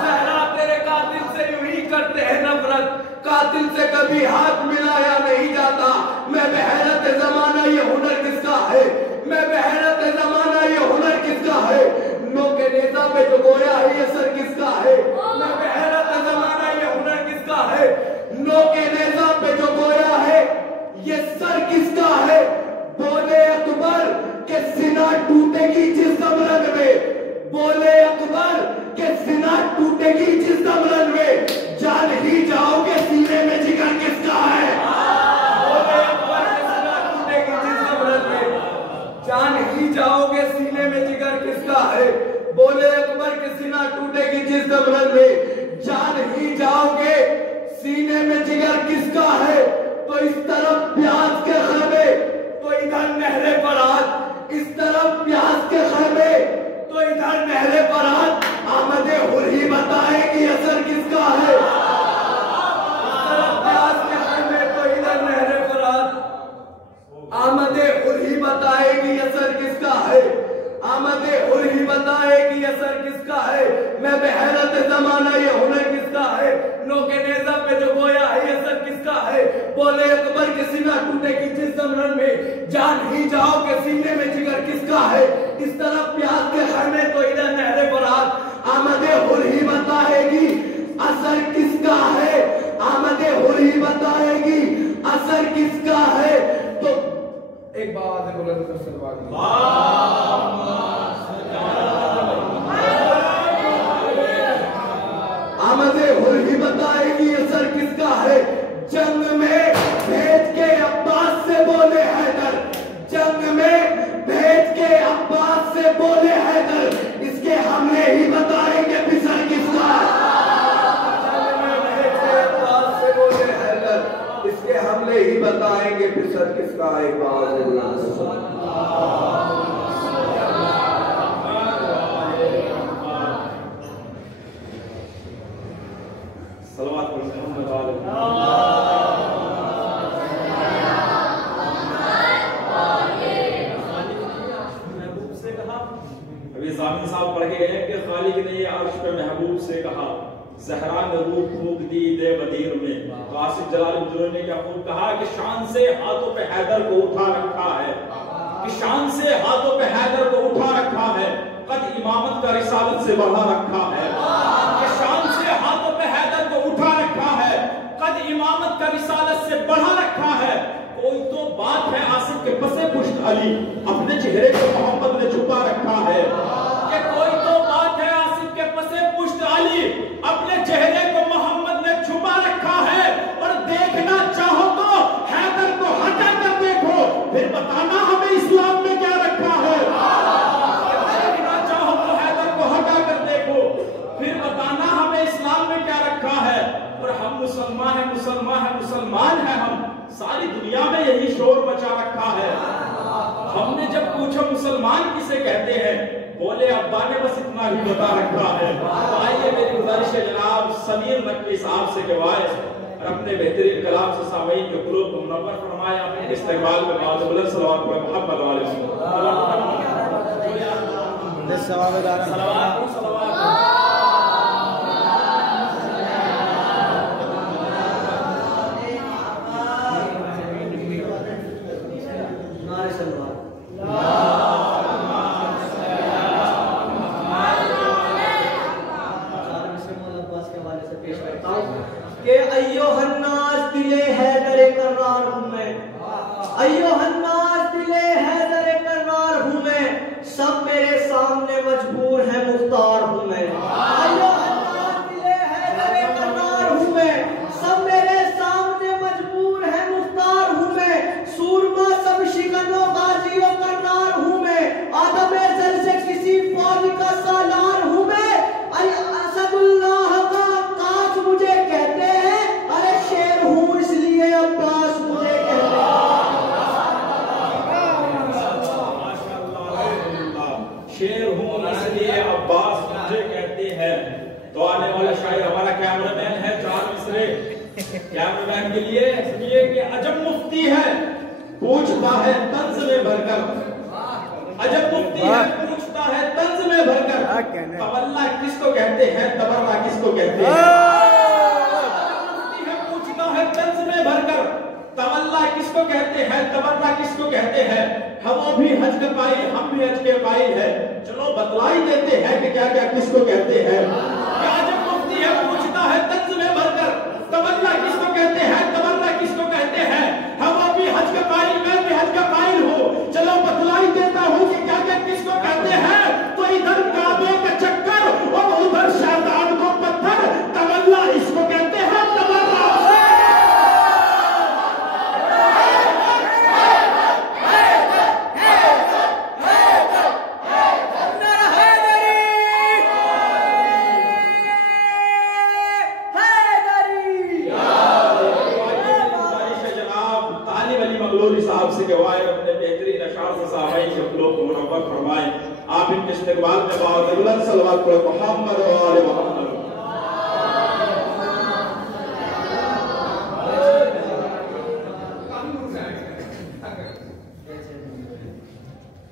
ज़हरा तेरे कातिल से यूं ही करते हैं नफरत, कातिल से कभी हाथ मिलाया नहीं जाता। मैं बहरत ज़माना ये हुनर किसका है, मैं बहरत ज़माना ये हुनर किसका है। नो के नेता पे जो गोया है ये सर किसका है, मैं बहरत ज़माना ये हुनर किसका है। नो के नेता पे जो गोया है ये सर किसका है। बोले अकबर के सीना टूटेगी जिस दमरन में, बोले अकबर के सीना टूटेगी जिस दमरन में, जान ही जाओगे सीने में जिगर किसका है। बोले अकबर के सीना टूटेगी जिस दमरन में, जान ही जाओगे सीने में जिगर किसका है। बोले अकबर के सीना टूटेगी जिस दमरन में, जान ही जाओगे सीने में जिगर किसका है। तो इस तरफ प्याज के खैमे तो इधर नहरे फरात, इस तरफ प्याज के खैमे तो इधर नहरे फरात, आमदे हुर्री बताएगी असर किसका है। इस तरफ प्याज के खैमे तो इधर नहरे फरात, आमदे हुर्री बताएगी असर किसका है। आमदे हुर्री बताएगी असर किसका है। मैं बहरत ज़माना ये हुनर किसका है। नो के नेज़ा पे जो गोया है ये असर किसका है। बोले अकबर के सीना टूटेगी जिस दमरन में, जान ही जाओगे सीने में जिगर किसका है। इस तरफ प्याज के खैमे तो इधर नहरे फरात, आमदे हुर्री बताएगी असर किसका है। आमदे हुर्री बताएगी असर किसका है। तो एक बात है बुलंद कर सलवात आमदे हुर्री बताएगी असर किसका है। जंग में भेज के अब्बास से बोले हैदर, जंग में भेज के अब्बास से बोले हैदर, इसके हमले ही बताएंगे पिसर किसका है। जंग में भेज के अब्बास से बोले हैदर, इसके हमले ही बताएंगे पिसर किसका है। सलवात पर मोहम्मद वाले। महबूब से कहा, अभी जामिन साहब पढ़ के गए कि खालिक ने ये अर्श पे महबूब से कहा जहरा ने रूह फूक दी दे बदीर में। तो आसिफ जलालुद्दीन ने क्या खूब कहा कि शान से हाथों पे हैदर को उठा रखा है, कि शान से हाथों पे हैदर को उठा रखा है, कद इमामत का रिसालत से बढ़ा रखा है। कि शान से हाथों पे हैदर को उठा रखा है, कद इमामत का रिसालत से बढ़ा रखा है। कोई तो बात है आसिफ के पसे पुश्त अली, अपने चेहरे को मोहम्मद ने छुपा रखा है। कि कोई तो बात है आसिफ के पसे पुश्त अली, अपने चेहरे को मोहम्मद ने छुपा रखा है। और देखना चाहो तो हैदर को हटा कर देखो, फिर बताना हमें इस्लाम में क्या रखा है। देखना चाहो तो हैदर को हटा कर देखो, फिर बताना हमें इस्लाम में क्या रखा है। और हम मुसलमान हैं, मुसलमान हैं, मुसलमान हैं हम, सारी दुनिया में यही शोर मचा रखा है। हमने जब पूछा मुसलमान किसे कहते हैं, बोले अब्बा ने बस इतना ही बता रखा है। तो आइए मेरी गुजारिश है जनाब समीर नकवी साहब से गवाए और अपने बेहतरीन कलाम से सामईन के कुलूब को मुनव्वर फरमाए। अपने इस्तेमाल में बुलंद सलवात व मोहब्बत वाले के अय्युहन्नास दिले हैदर करार हूँ मैं, अय्युहन्नास दिले हैदर करार हूँ मैं, सब मेरे सामने मजबूर है मुख्तार हूँ मैं। अय्युहन्नास दिले हैदर करार हूँ मैं, सब मेरे सामने मजबूर है मुख्तार हूँ मैं। सूरमा सब शिकनों गाजियों करार हूँ मैं, आदम अज़ल से किसी फौज का सालार हूँ मैं। असदुल्लाह का काज मुझे कहते हैं, अरे शेर हूँ इसलिए अब्बास मुझे कहते हैं। शेर हूँ इसलिए अब्बास मुझे कहते हैं। तो आने वाला शायर हमारा कैमरामैन है, 4 मिसरे कैमरामैन के लिए सुनिए कि अजब मुफ्ती है पूछता है तंज में भरकर, अजब मुफ्ती है पूछता है तंज में भरकर, तवल्ला किसको कहते हैं, तबर्रा किसको कहते हैं। मुफ्ती है पूछता है तंज में भरकर, तवल्ला किसको कहते हैं, तबर्रा किसको कहते हैं। हम भी हज के कायल, हम भी हज के कायल है, चलो बतलाई देते हैं कि क्या क्या किसको कहते हैं। अजब मुफ्ती है पूछता है तंज में भरकर, तवल्ला किसको कहते हैं, तबर्रा किसको कहते हैं। हम भी हज के कायल, मैं भी हज का कायल हूँ, चलो बतलाई देता हूँ कि क्या क्या किसको कहते हैं। तो इधर काबे का चक्कर और उधर शैतान को पत्थर, तवल्ला इसको कहते हैं, तबर्रा। साहब से गवाए अपने बेहतरीन अशार से साहबाई के लोग को मुनव्वर फरमाए। आप इनके इस्तिक़बाल में बावजूद सल्लल्लाहु अलैहि मोहम्मद व आले मोहम्मद।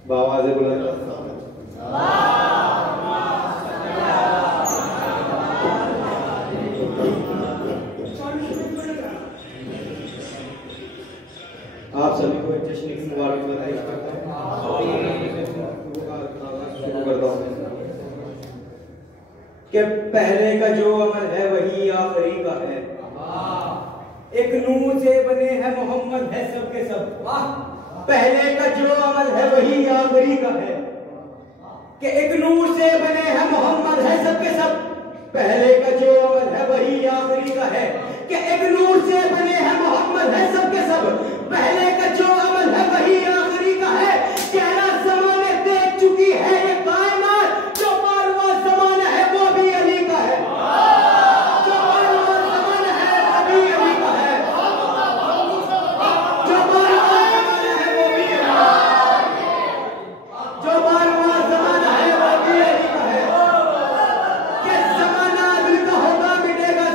बावाज़े बुलंद आप सभी को जश्न की मुबारकबाद करता हूँ कि पहले का जो अमल है वही आखिरी का है। एक नूर से बने हैं मोहम्मद है सबके सब। पहले का जो अमल है वही आखिरी का है कि एक नूर से बने हैं मोहम्मद है सबके सब। पहले का जो अमल है वही आखिरी का है कि एक नूर से बने हैं मोहम्मद है सबके सब। पहले का जो अमल है वही आखिरी का है। कहना ज़माने देख चुकी है ये कायनात, जो बारहवां ज़माना है वो भी अली का है। जो बारहवां ज़माना है वो भी अली का है। जो बारहवां ज़माना है वो भी अली का है। जो बारहवां ज़माना है वो भी अली का है। कि ज़माना अदल का होगा मिटेगा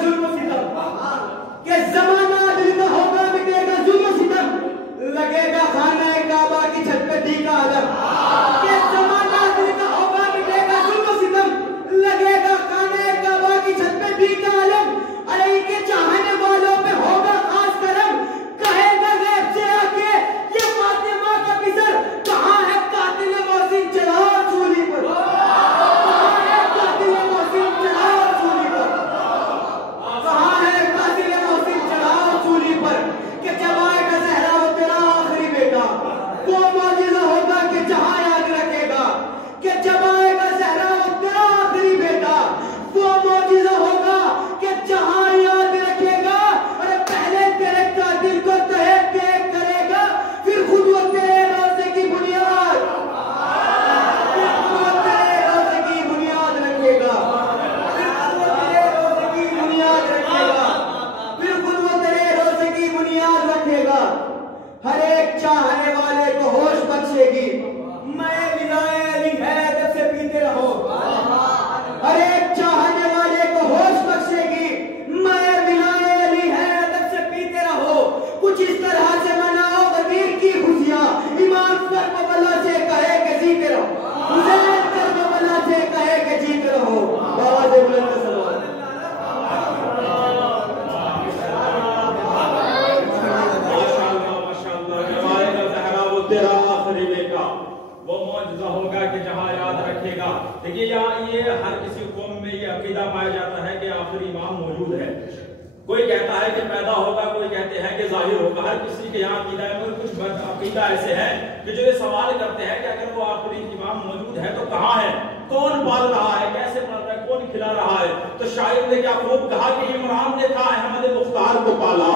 कोई कहता है कि पैदा होगा, कोई कहते हैं कि जाहिर होगा। हर किसी के यहाँ अकीदा है, मगर कुछ अकीदा ऐसे हैं कि जो ये सवाल करते हैं कि अगर वो आखिरी इमाम मौजूद है तो कहाँ है, कौन पाल रहा है, कैसे पल रहा है, कौन खिला रहा है। तो शायर ने क्या खूब कहा कि इमरान ने कहा अहमद मुख्तार को पाला,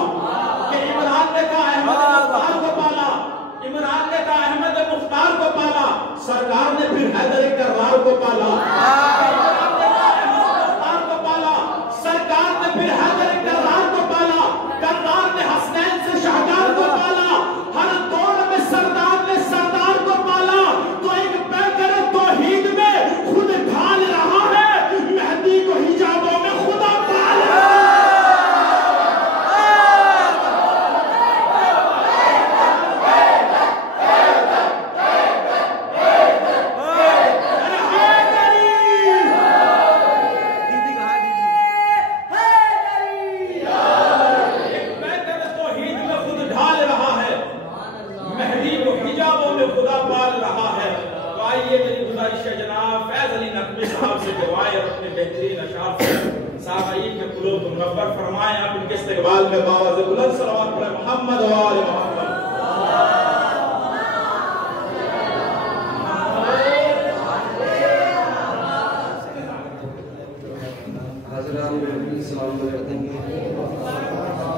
कि इमरान ने कहा अहमद मुख्तार को पाला, इमरान ने कहा अहमद मुख्तार को पाला, सरकार ने फिर हैदर कर्रार को पाला। इमरान ने कहा अहमद मुख्तार को पाला, सरकार ने फिर हैदर कर्रार को पाला, कर्रार ने हसनैन से शाहकार को पाला, हर दौर में सरदार ने सरदार को पाला। तो एक पैकर तौहीद में खुद ढाल रहा है, मेहदी को हिजाबों में खुदा पाल रहा है। फरमाए आप इनके इस्तेक़बाल में बावाज़ बुलंद सलावत पढ़े मोहम्मद व आले मोहम्मद।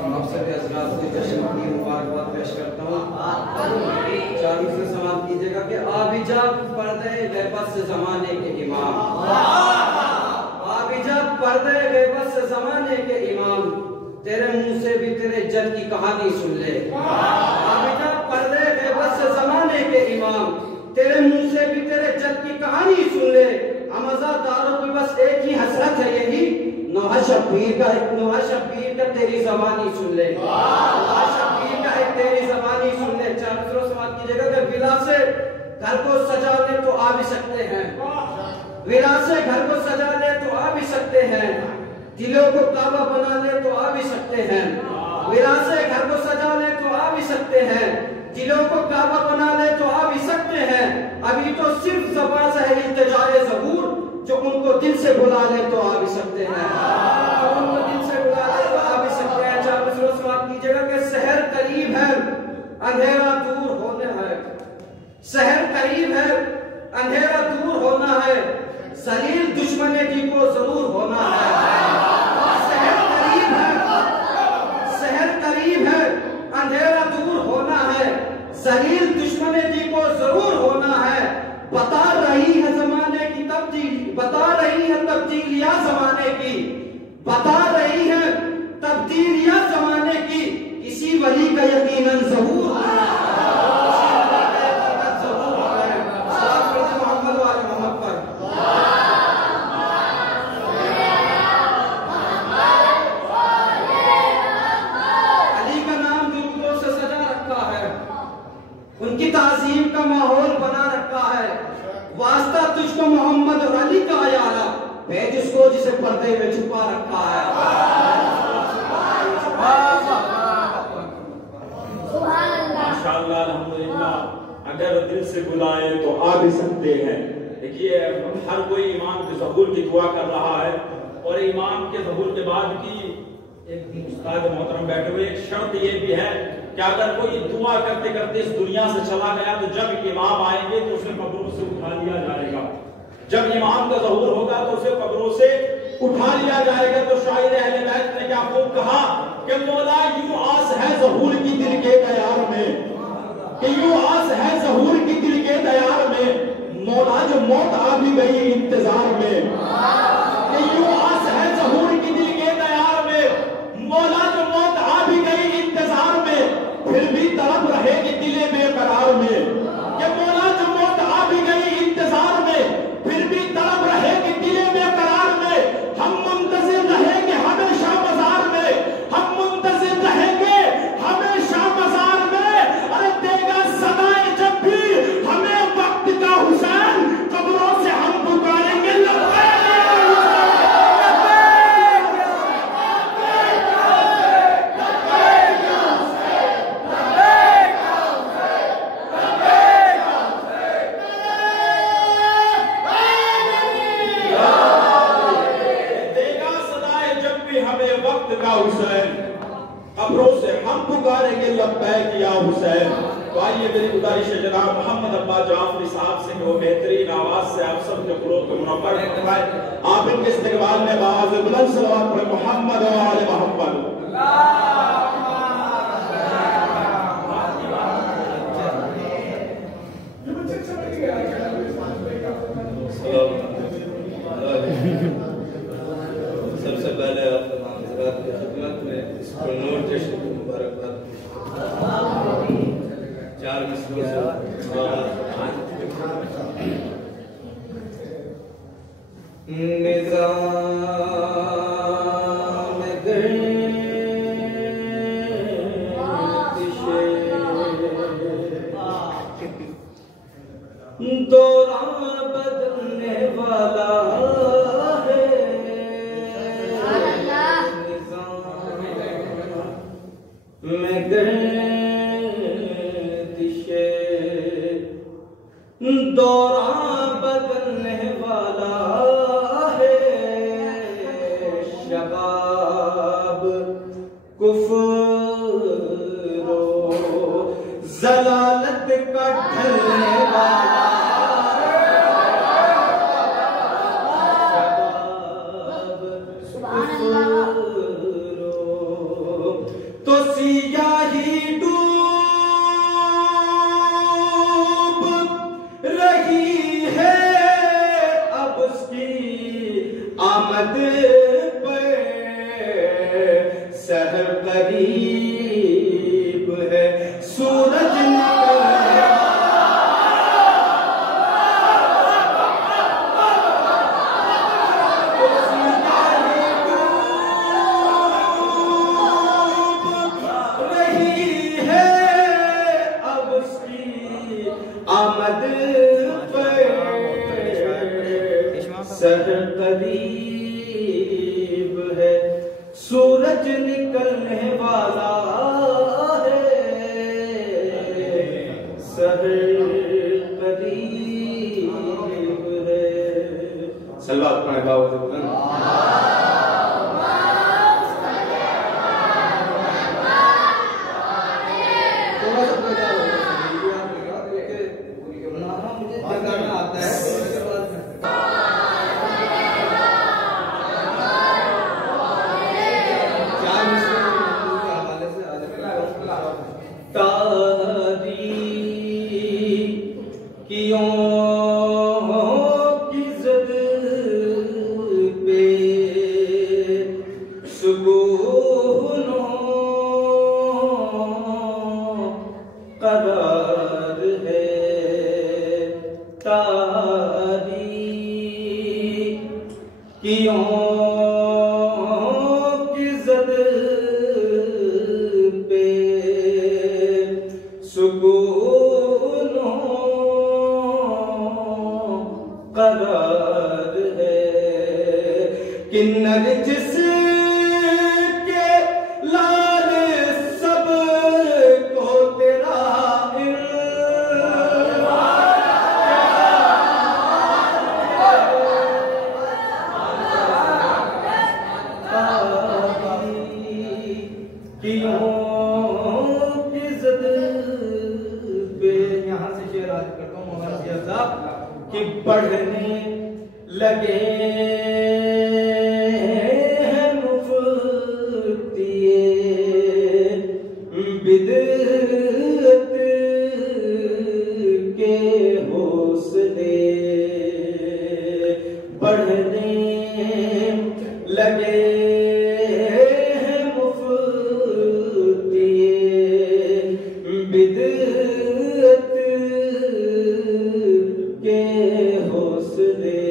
आप सभी हज़रात को जश्न की मुबारकबाद पेश करता हूँ। चारों से सवाल कीजिएगा कि आबिजाब पर्दे गैबत से ज़माने के इमाम, आबिजाब पर्दे गैबत से ज़माने के इमाम, तेरे मुंह से भी तेरे जद की कहानी सुन ले। आबिजाब पर्दे गैबत से ज़माने के इमाम, तेरे मुंह से भी तेरे जद की कहानी सुन ले। अमज़ादारों की बस एक ही हसरत है यही, नौहा शब्बीर का तेरी ज़बानी सुन ले, नौहा शब्बीर का एक तेरी ज़बानी सुन ले। चारों सवाल कीजिएगा कि विला से घर को सजाने तो आ भी सकते हैं, विला से घर को सजाने तो आ भी सकते हैं, दिलों को काबा बनाने तो आ भी सकते हैं, विला से घर को सजाने तो आ भी सकते हैं, दिलों को काबा बनाने तो आ भी सकते हैं। अभी तो सिर्फ ज़बान से है इल्तिजाए ज़बूर, जो उनको दिल से बुला ले तो आ भी सकते हैं, जो उनको दिल से बुला ले तो आ भी सकते हैं। चारों सवाल कीजिएगा कि शहर करीब है, अंधेरा दूर होना है, शहर करीब है, अंधेरा दूर होना है, जलील दुश्मने दी को जरूर होना है। शहर करीब है, शहर करीब है, अंधेरा दूर होना है, जलील दुश्मने दी को जरूर होना है। बता रही है जमाने की तब्दीली, बता रही है तब्दीलियां जमाने की, बता रही है तब्दीलियां जमाने की, इसी वली का यकीनन ज़हूर है। उनकी ताज़ीम का माहौल बना रखा है, वास्ता तुझको मोहम्मद और अली का यारा, भेज उसको जिसे पर्दे में छुपा रखा है। माशाअल्लाह अल्हम्दुलिल्लाह। अगर दिल से बुलाए तो आ भी सकते हैं। देखिए हर कोई इमाम के ज़हूर की दुआ कर रहा है, और इमाम के ज़हूर के बाद की एक उस्ताद मोहतरम बैठे हुए, एक शर्त ये भी है कि अगर कोई दुआ करते करते इस दुनिया से चला गया तो जब इमाम आएंगे तो उसे कब्रों से उठा लिया जाएगा। जब इमाम का ज़हूर होगा तो उसे कब्रों से उठा लिया जाएगा। तो शायर अहले बैत ने क्या खूब कहा कि मौला यूं आस है ज़हूर की दिल के दयार में, कि यूं आस है ज़हूर की दिल के दयार में, मौला जो मौत आ भी गई इंतजार में, कि यूं आस है ज़हूर की दिल के दयार में, मौला जो मौत आ भी गई इंतजार में, फिर भी तड़प रहेगी दिले बेकरार में, कि मौला जो मौत आ भी गई इंतजार में, फिर भी तड़प रहेगी दिले बेकरार में। हम मुंतज़िर रहेंगे हमेशा मज़ार में, हम मुंतज़िर रहेंगे हमेशा मज़ार में। अरे देगा सदाएं जब भी हमें वक्त का हुसैन, कब्रों से हम पुकारेंगे लब्बैक। हुसैन, कब्रों से हम पुकारेंगे लब्बैक या हुसैन। तो आइए मेरी गुजारिश है जनाब मोहम्मद अब्बास जाफरी साहब से वो बेहतरीन आवाज से आप सब के फरोग को मुनव्वर करवाएं। आप इनके इस्तकबाल में आवाज बुलंद सलवात पढ़ें मोहम्मद व आले मोहम्मद। सबसे पहले आप तमाम हज़रात की खिदमत में नूर जश्न की मुबारकबाद 4 मिसलों से निज़ाम दौरान बदलने वाला है, मैं गर्दिशे दौरान बदलने वाला है, शबाब कुफ्रो ज़लालत का ढलने वाला तो सियाही डूब रही है अब उसकी आमद पे, सहर करीब है सूरज आमद पे, सहर करीब है सूरज निकलने वाला है, सहर करीब है। सलवात पढ़े बाबा की ज़द पे सुकूनो करार है, तारीकियों की ज़द पे सुकूनो करार है, किन्नर जिसके लाल सब को तेरा यहाँ से शेर आज करता हूँ मौलाना साहब कि बढ़ने लगे हैं मुफ्तिये बिदअत के हौसले, बढ़ने लगे हैं मुफ्तिये बिदअत के हौसले,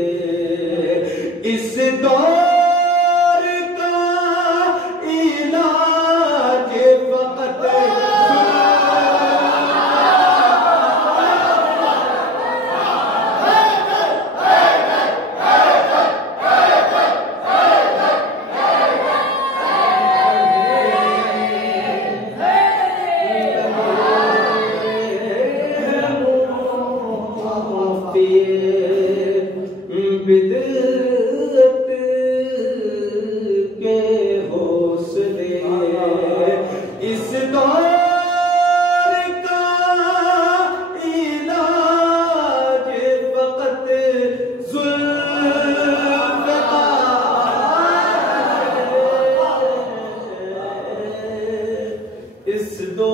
किस दो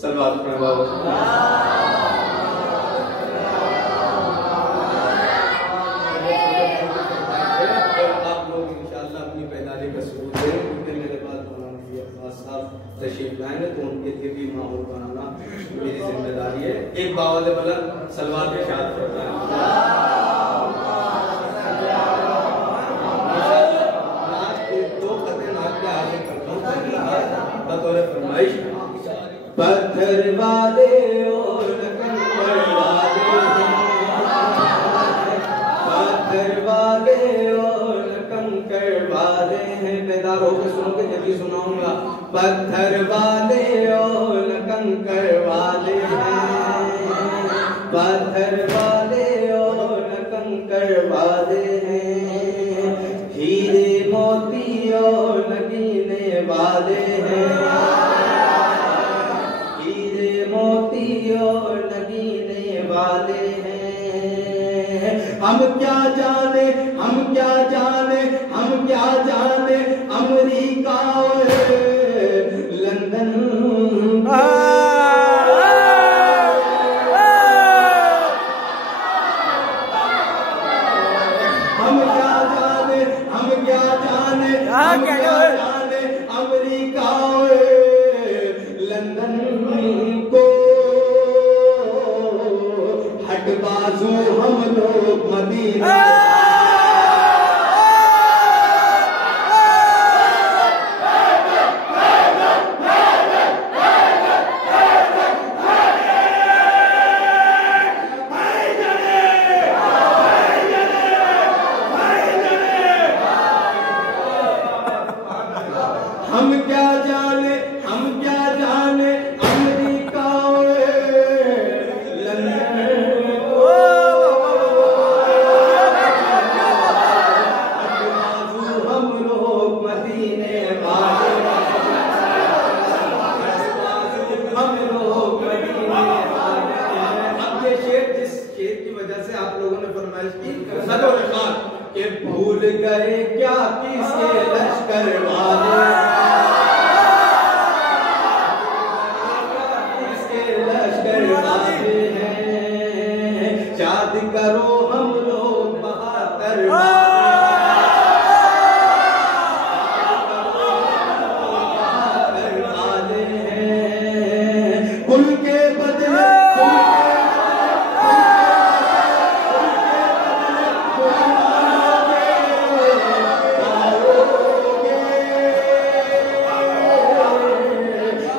सलवात आप लोग इंशाअल्लाह अपनी पैदाली का सबूत दें, क्योंकि मेरे पास तशरीफ लाएंगे तो उनके लिए भी माहौल बनाना मेरी जिम्मेदारी है। एक बावल बुलंद सलवात के साथ पढ़ता है। दो खतें नाक पे आगे करता हूँ बतौर फरमाइश। पत्थर वाले और कंकड़ वाले, पत्थर वाले और कंकड़ वाले हैं। बेदार होकर सुनोगे जब भी सुनाऊंगा। पत्थर वाले और कंकड़ वाले हैं, पत्थर वाले और कंकड़ वाले हैं। हीरे मोती और नगीने वाले हैं, हीरे मोती और नगीने वाले हैं। हम क्या जाने, हम क्या जाने, हम क्या जाने अमेरिका और लंदन। हम क्या जाने, हम क्या जाने, हम क्या जाने अमेरिका और लंदन को। हट बाजू हम लोग मदीना। हम क्या जाने, हम क्या जाने अमेरिका और लंदन को। हम लोग मदीने वाले, हम लोग मदीने वाले। अब ये शेर, जिस शेर की वजह से आप लोगों ने फरमाइश की कि भूल गए क्या किसके लश्कर वाले, याद करो हम लोग बहादुर वाले हैं। कुल के बदले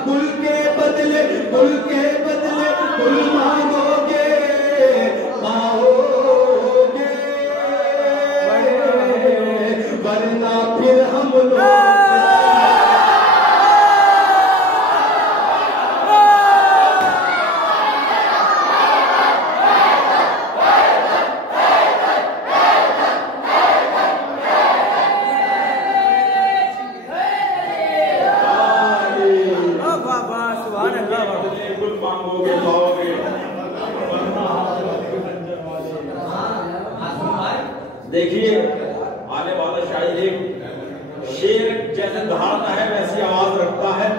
कुल के बदले, कुल के बदले कुल मांगोगे, पाओगे, वरना फिर हम लोग देखिए आने वाला शायद एक शेर जैसे दहाड़ता है वैसी आवाज रखता है,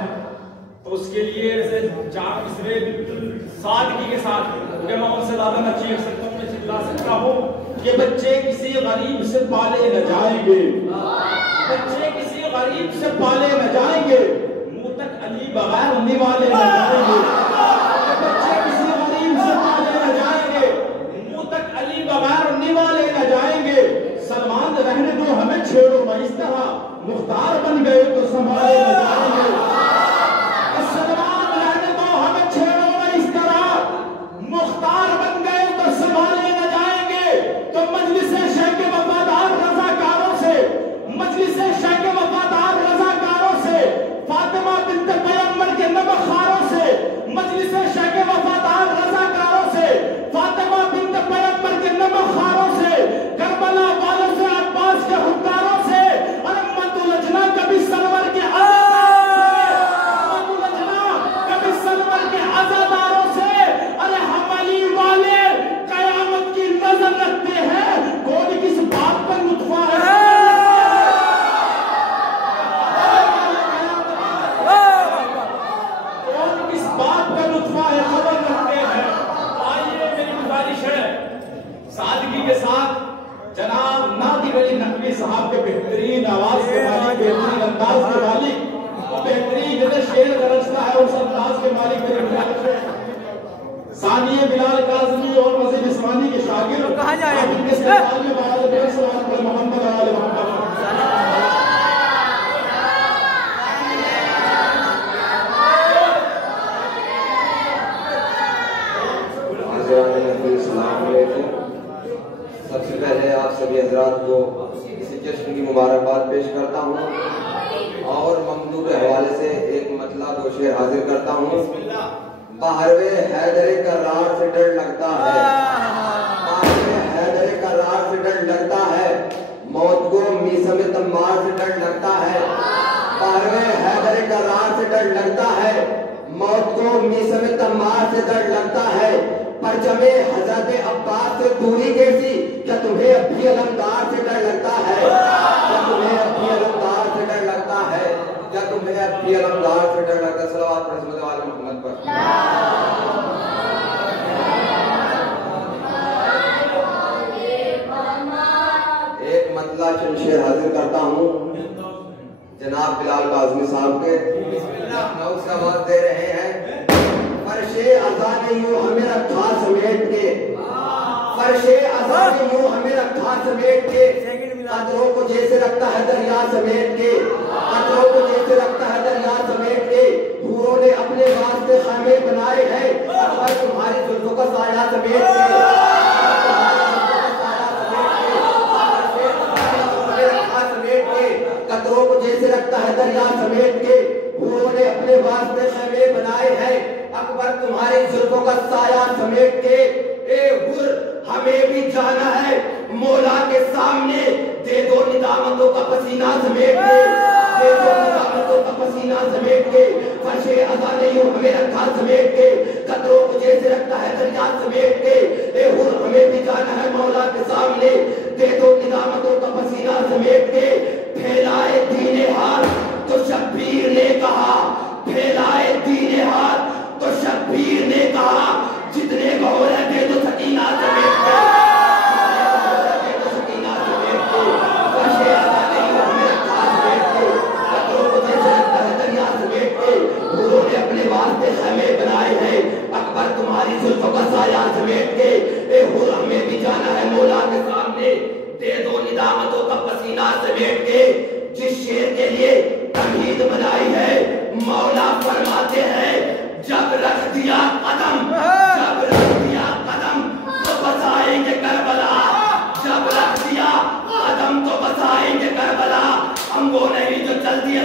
तो उसके लिए ऐसे चार मिसरे सादगी के साथ मैं उनसे ज्यादा न चीख सकता हूँ, मैं चिल्ला सकता हूँ। ये बच्चे किसी गरीब से पाले न जाएंगे, बच्चे किसी गरीब से पाले न जाएंगे, मुंह तक अली बगैर निवाले न जाएंगे। बच्चे किसी गरीब से पाले न जाएंगे, मुंह तक अली बगैर निवाले न जाएंगे। सलमान रहने दो हमें छेड़ो न इस तरह, मुख्तार बन गए तो संभाले न जाएंगे। सलमान रहने दो हमें छेड़ो न इस तरह, मुख्तार बन गए तो संभाले न जाएंगे। तो मजलिस शेख वफादार रज़ाकारों से, मजलिस शेख वफादार रज़ाकारों से, फातिमा बिन्त पैगंबर के नमखारों से, मजलिस शेख वफादार रज़ाकारों से, फातिमा बिन्त पैगंबर के नमखारों से, करबला वालों से, अब्बास के हुक्मदारों से, और अम्मतुल अजना उस अंदाज के मालिक मेरे सानिए बिलाल काज़मी और मजीद इस्मानी के शागिर्द कहाँ जा रहे हैं? इनके इस्तेमाल में बात मोहम्मद आले मोहम्मद सबसे पहले आप सभी हजरात को इस जश्न की मुबारकबाद पेश करता हूँ और ममदूद हवाले से एक मतला दो शेर हाजिर करता हूँ। बाहरवे हैदरे करार से डर लगता है, बाहरवे हैदरे करार से डर लगता है, मौत को मीसम तम्मार से डर लगता है। बाहरवे हैदरे करार से डर लगता है, मौत को मीसम तम्मार से डर लगता है। परचमे हजरत अब्बास से दूरी कैसी, क्या तुम्हें अब भी अलमदार से डर लगता है? क्या तुम्हें अब भी अलमदार से डर लगता है? क्या तुम्हें अब भी अलमदार से डर लगता है? सलावत रसूल वाले मोहम्मद पर। एक मतला चंद शेर हाजिर करता हूँ जनाब बिलाल काज़मी साहब के लखनऊ से आवाज दे रहे हैं। फर्शे अज़ा ने यूं हमें रखा समेट के, फर्शे अज़ा ने यूं हमें रखा समेट के, कदरों को जैसे रखता है दरिया समेट के, कदरों को जैसे रखता है दरिया समेट के। हूरों ने अपने वास्ते खामे बनाए हैं, और तुम्हारी जुल्फों का साया समेट के, कदरों को जैसे रखता है दरिया समेट के। हूरों ने अपने वास्ते खामे बनाए हैं, अकबर तुम्हारी जुल्फों का साया समेट के। ए हुर हमें भी जाना है मौला के सामने, दे दो निदामतों का पसीना समेट के, दे दो निदामतों का पसीना समेट के। फर्शे अज़ा ने यूं हमें रखा समेट के, कदरों को जैसे रखता है दरिया समेट के। ए हुर हमें भी जाना है मौला के सामने, दे दो निदामतों का पसीना समेट के। फैलाए दीने हाथ तो शब्बीर ने कहा, फैलाए दीने हाथ तो शब्बीर ने कहा, जितने गौर है दे दो सकीना समेट के, दे दो सकीना समेट के। फर्शे अज़ा ने यूं हमें रखा समेट के, कदरों को जैसे रखता है दरिया समेट के। हूरों ने अपने वास्ते खैमे बनाए हैं, अकबर तुम्हारी जुल्फों का साया समेट के। ए हुर हमें भी जाना है मौला के सामने, दे दो निदामतों का पसीना समेट के। जिस शेर के लिए तमहीद बनाई है मौला फरमाते हैं, जब रख दिया कदम, जब रख दिया कदम तो बसाएंगे करबला, जब रख दिया कदम तो बसाएंगे करबला। हम वो नहीं जो चल दिया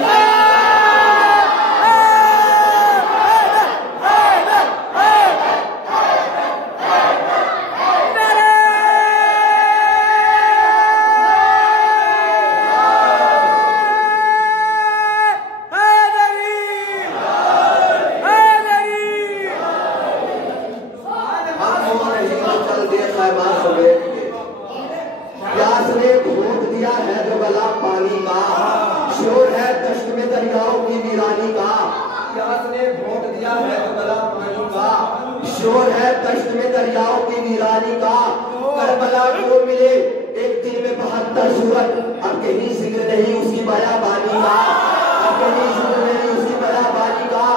शोर है दश्त में दरियाओं की वीरानी का। करबला को मिले एक दिन में 72 सूरत, अब कहीं जिक्र नहीं उसकी बयाबानी का, अब कहीं जिक्र नहीं उसकी बयाबानी का।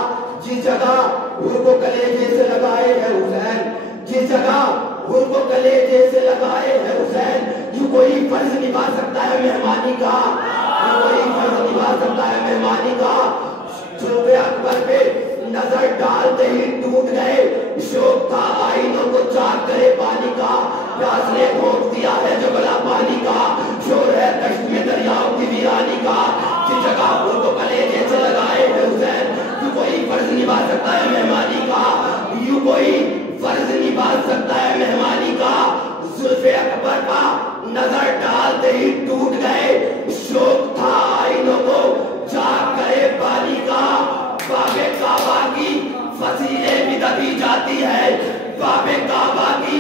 जिस जगह हुर को कलेजे से लगाए है हुसैन, जिस जगह हुर को कलेजे से लगाए है हुसैन, जो कोई फर्ज निभा सकता है मेहमानी का, जो कोई फर्ज निभा सकता है मेहमानी का। जुल्फे अकबर पे नजर डालते ही टूट गए, शौक था आईनों को चाक करे पानी का। प्यास ने घोंट दिया है जो गला पानी का, शोर है दश्त में दरियाओं की वीरानी का। जिस जगह हुर को कलेजे से लगाए है हुसैन, जो कोई फर्ज निभा सकता है मेहमानी का, यू कोई फर्ज निभा सकता है मेहमानी का। जुल्फे अकबर का नजर डालते ही टूट गए, शौक था आईनों को चाक करे पानी का। बाबे काबा की फसीलें भी दबी जाती है, बाबे काबा की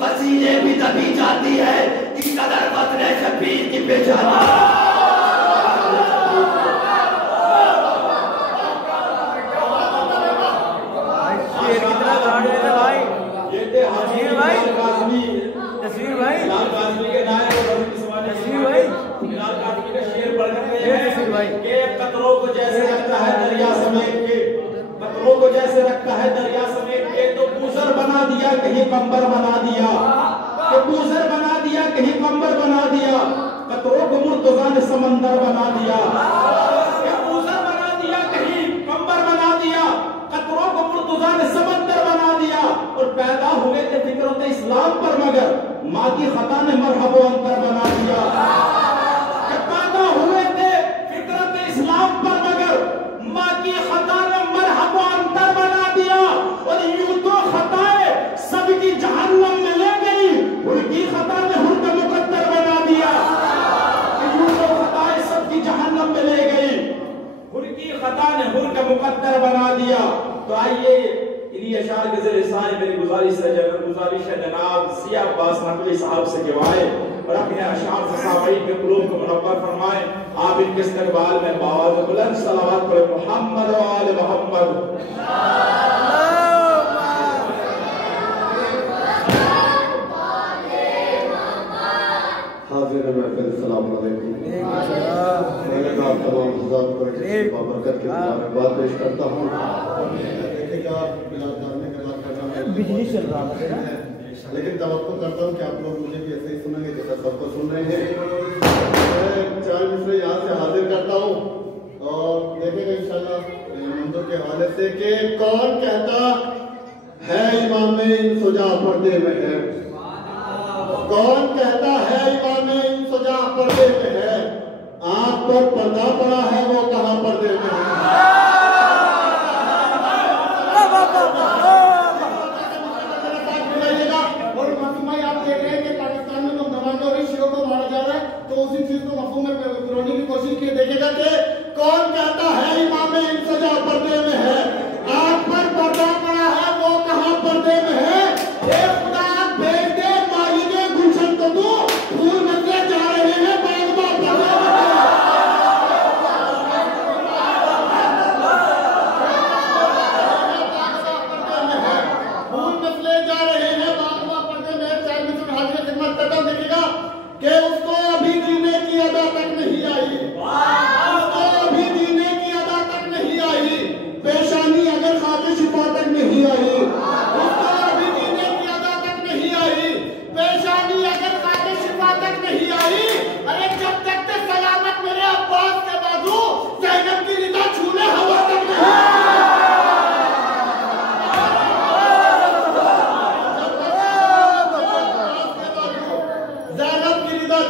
फसीलें भी दबी जाती है, इस कदर वतन शब्बीर की बेजानी। कितना गाड़ी है भाई, ये थे हाजी भाई, काज़मी, तस्वीर भाई, बिलाल काज़मी के नायब और रसूल इस्मानी तस्वीर भाई, बिलाल काज़मी का शेर पढ़ ये तस्वीर भाई, के कतरों को जैसे रखता है दरिया समेट के, कतरों कपड़ों को जैसे रखता है दरिया समेट के, तो बूजर बना दिया कहीं कंबर बना दिया, तो बूजर बना दिया कहीं कंबर बना दिया, कतरों को मुर्तजा ने समंदर बना दिया, बूजर बना दिया कहीं कंबर बना दिया, कतरों को मुर्तजा ने समंदर बना दिया। और पैदा हुए थे फिक्रत इस्लाम पर मगर माँ की खता ने मरहबो अंतर बना दिया। पैदा हुए थे फिक्रत इस्लाम पर मगर माँ की खता ने मरहबो अंतर बना दिया। और यूं तो खताएं सबकी जहन्नम में ले गई, उनकी खता ने हुर्क मुकद्दर बना दिया। यूं तो खताएं सबकी जहन्नम में ले गई, उनकी खता ने हुर्क मुकद्दर बना दिया। तो आइए इन्हीं अशार के ज़रिए सारी मेरी गुजारिश है जनाब सिया अब्बास नकवी साहब से गिवाए और अपने अशार से सामईन के कुलूब को मुनव्वर फरमाए। आप इनके इस्तकबाल में बावाज़ बुलंद सलावत पढ़े मोहम्मद व आले मोहम्मद। हाज़िर महफ़िल अस्सलाम वालेकुम। मैं आप तमाम हज़रात को बरकत के मुबारकबाद पेश करता हूँ। देखिएगा बिजली चल रहा है, लेकिन तवक्को करता हूँ कि आप लोग मुझे भी ऐसे ही सुनेंगे जैसा सबको सुन रहे हैं। मैं 4 मिसरे यहाँ से हाजिर करता हूँ और देखेंगे इंशाल्लाह मंजूर के हवाले से कि कौन कहता है इमाम इन सुजा पर्दे में है, कौन कहता है इमाम इन सुजा पर्दे में है, आँख पर पर्दा पड़ा है वो कहाँ पर्दे में है। तो उसी चीज को मफहूम में पिरोने की कोशिश की। देखिएगा कि कौन कहता है इमाम इन सजा पर्दे में है, आँख पर पर्दा पड़ा है वो कहाँ पर्दे में है। खुदा भेज दे मालिके गुलशन को तू फूल मचले जा रहे हैं बागबा पर्दे में, फूल मचले जा रहे हैं बागबा पर्दे में। 4 मिनट में हाजिर खिदमत करता हूं। देखिएगा कि उसको अभी जीने की अदा तक नहीं आई, उसको अभी जीने की अदा तक नहीं आई, पेशानी अगर खाते शिफा तक नहीं आई, उसको अभी जीने की अदा तक नहीं आई, पेशानी अगर खाते शिफा तक नहीं आई। अरे जब तक ते सलामत मेरे अब्बास के बाजू ज़ैनब की रिदा छूने हवा तक नहीं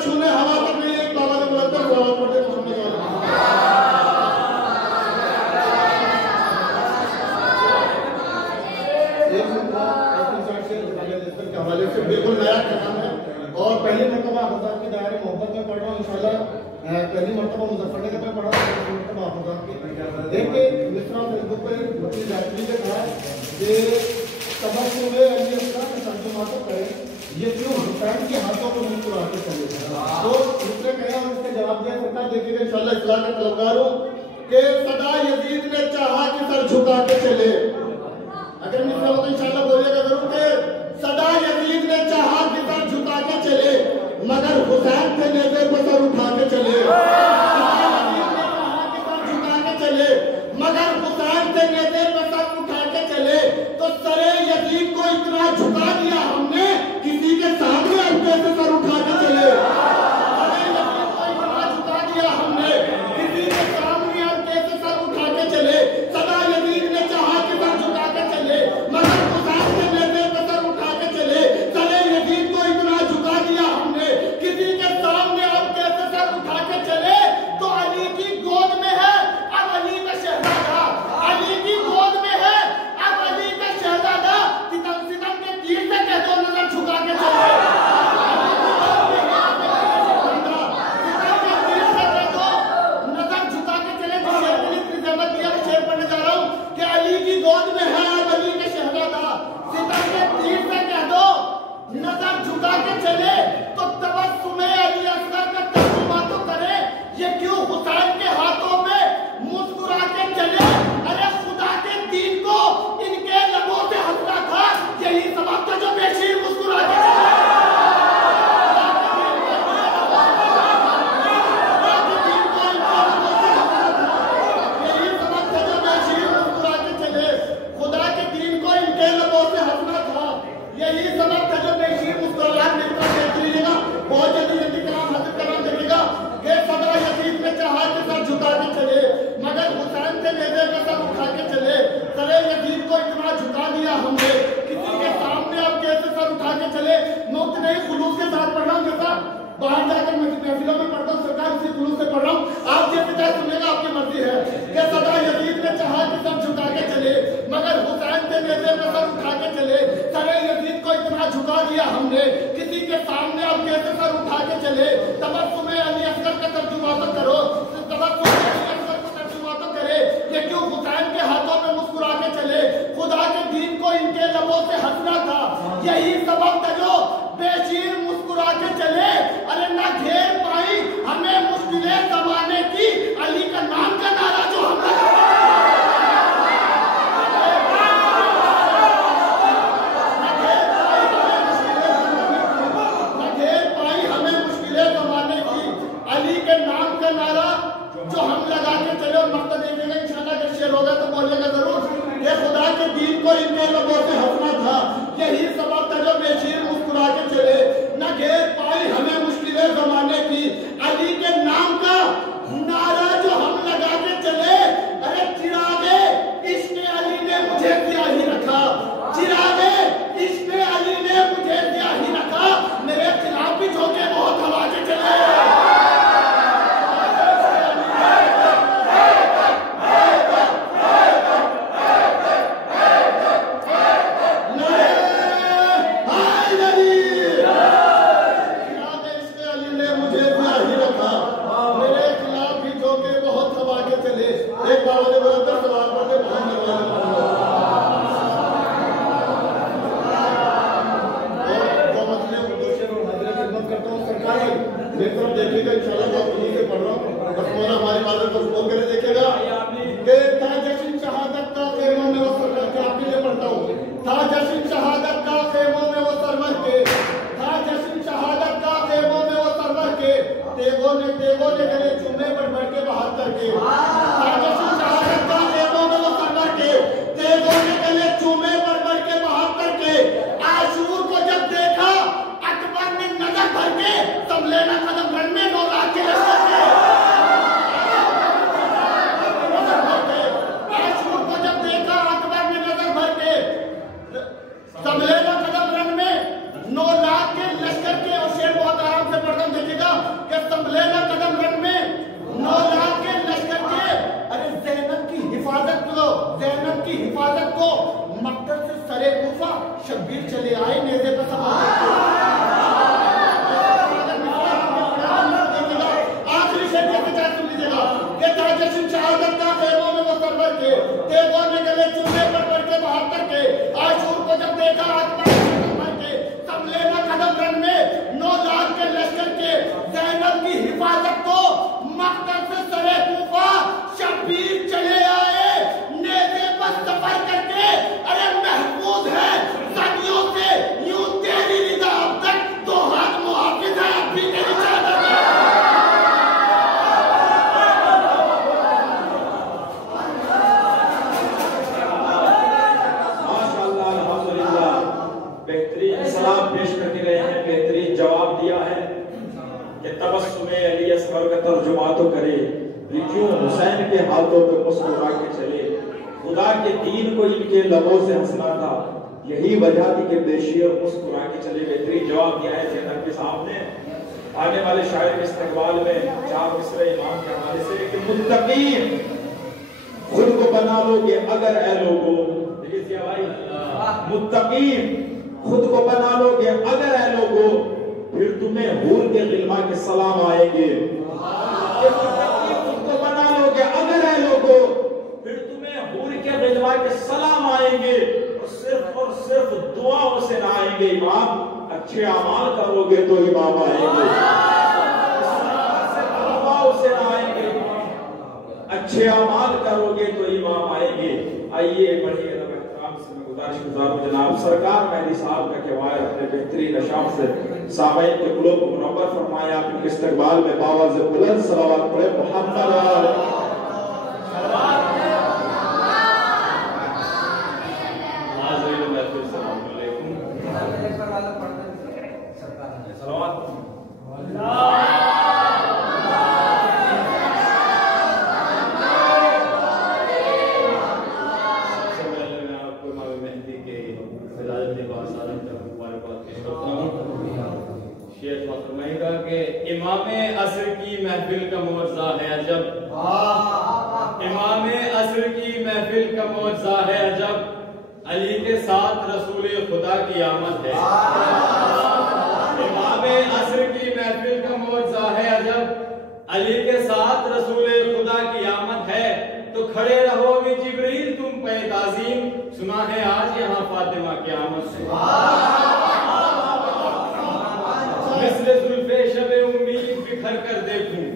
छूने हवा तक नहीं। एक बाबा ने बोला था सलाम पढ़ते मोहम्मद के हवाले से बिल्कुल नया कलाम है और पहली मरतबा हज़रात की दायरे मोहब्बत में पढ़ रहा हूँ इंशाल्लाह। पहली मरतबा मुज़फ्फरनगर में पढ़ा, दूसरी मरतबा हज़रात की। देखिए मिस्रा फेसबुक पर अपनी गायत्री ने कहा कि सबक में अली असरा के तर्जुमा तो करें ये क्यों हुसैन के हाथों को मुस्कुरा के चले। तो दूसरे कहे और इसका जवाब दिया सरकार। देखिएगा इंशाल्लाह इस्लाम का तलबगार हूँ कि सदा यजीद ने चाहा कि सर झुका के चले। अगर मिस्र हो तो इंशाल्लाह बोलिएगा जरूर कि सदा यजीद ने चाहा कि सर झुका के चले मगर हुसैन के नेज़े पर सर उठा के चले। झुका के चले मगर हुसैन के नेज़े पर सर उठा के चले। तो सरे यजीद को इतना झुका दिया हमने किसी के सामने अंधे से सर उठा के चले। सरे यजीद को इतना झुका दिया हमने किसी के सामने अंधे से सर उठा के चले। सदा यजीद ने चाहा कि सर झुका के चले मगर हुसैन के नेज़े पर सर उठा के चले। सरे यजीद को इतना झुका दिया हमने किसी के सामने अंधे से सर उठा के चले। तो अली की गोद में है अब अली का शहजादा, अली की गोद में है अब अली का शहजादा। सितम के इनके लबों से हंसना था, यही सबब था जो बेशीर मुस्कुरा के चले। अरे ना घेर पाई हमें मुश्किलें जमाने की, अली का नाम का नारा जो हम अली के नाम का नारा जो हम लगा के चले। और मकसद देखेगा इंशाल्लाह अगर शेर होगा तो बोलेगा जरूर, ये खुदा के दीन को इनके लोगों से हंसना था, यही सबब था जो बेशीर मुस्कुरा के चले। न घेर पाई हमें मुश्किलें जमाने की, अली के नाम का नारा जो हम लगा के चले। अरे चिरागे इश्क़ अली ने मुझे क्या ही रखा, चिरागे इश्क़ अली ने मुझे क्या ही रखा, मेरे खिलाफ भी झोंके बहुत हवा के चले। यही वजह थी कि बेशीर मुस्कुरा के चले। बेहतरीन जवाब दिया है ज़ैनब के सामने। आने वाले शायर के इस्तेमाल में 4 मिसरे इमाम के हवाले से कि मुत्तकीन खुद को बना लोगे अगर ऐ लोगों, देखिए भाई, मुत्तकीन खुद को बना लोगे अगर ऐ लोगों, फिर तुम्हें हूर के गिल्मा के सलाम आएंगे। खुद को बना लोगे अगर ऐ लोगों, फिर तुम्हें हूर के गिल्मा के सलाम आएंगे। और सिर्फ दुआओं से ना आएंगे इमाम, अच्छे अमाल करोगे तो इमाम आएंगे। दुआओं से ना आएंगे, अच्छे अमाल करोगे तो इमाम आएंगे। आइए बढ़िए से मैं गुजारिश गुजारूं जनाब सरकार मेहदी साहब का कि वायर अपने बेहतरीन अशाम से सामईन के कुलों को मुनव्वर फरमाए। आप इनके इस्तकबाल में बावाज़ बुलंद सलावत पढ़े मोहम्मद। इमामे असर की महफिल का मौज़ा है अजब, इमामे असर की महफिल का मौज़ा है अजब, अली के साथ रसूल खुदा की आमद है। इमामे असर की महफिल का मौज़ा है अजब, अली के साथ रसूल खुदा की आमद है। तो खड़े रहो भी जिब्रील तुम पे ताज़ीम, सुना है आज यहाँ फातिमा की आमद से। मिस्ले जुल्फे शबे उम्मीद बिखर कर देखूं,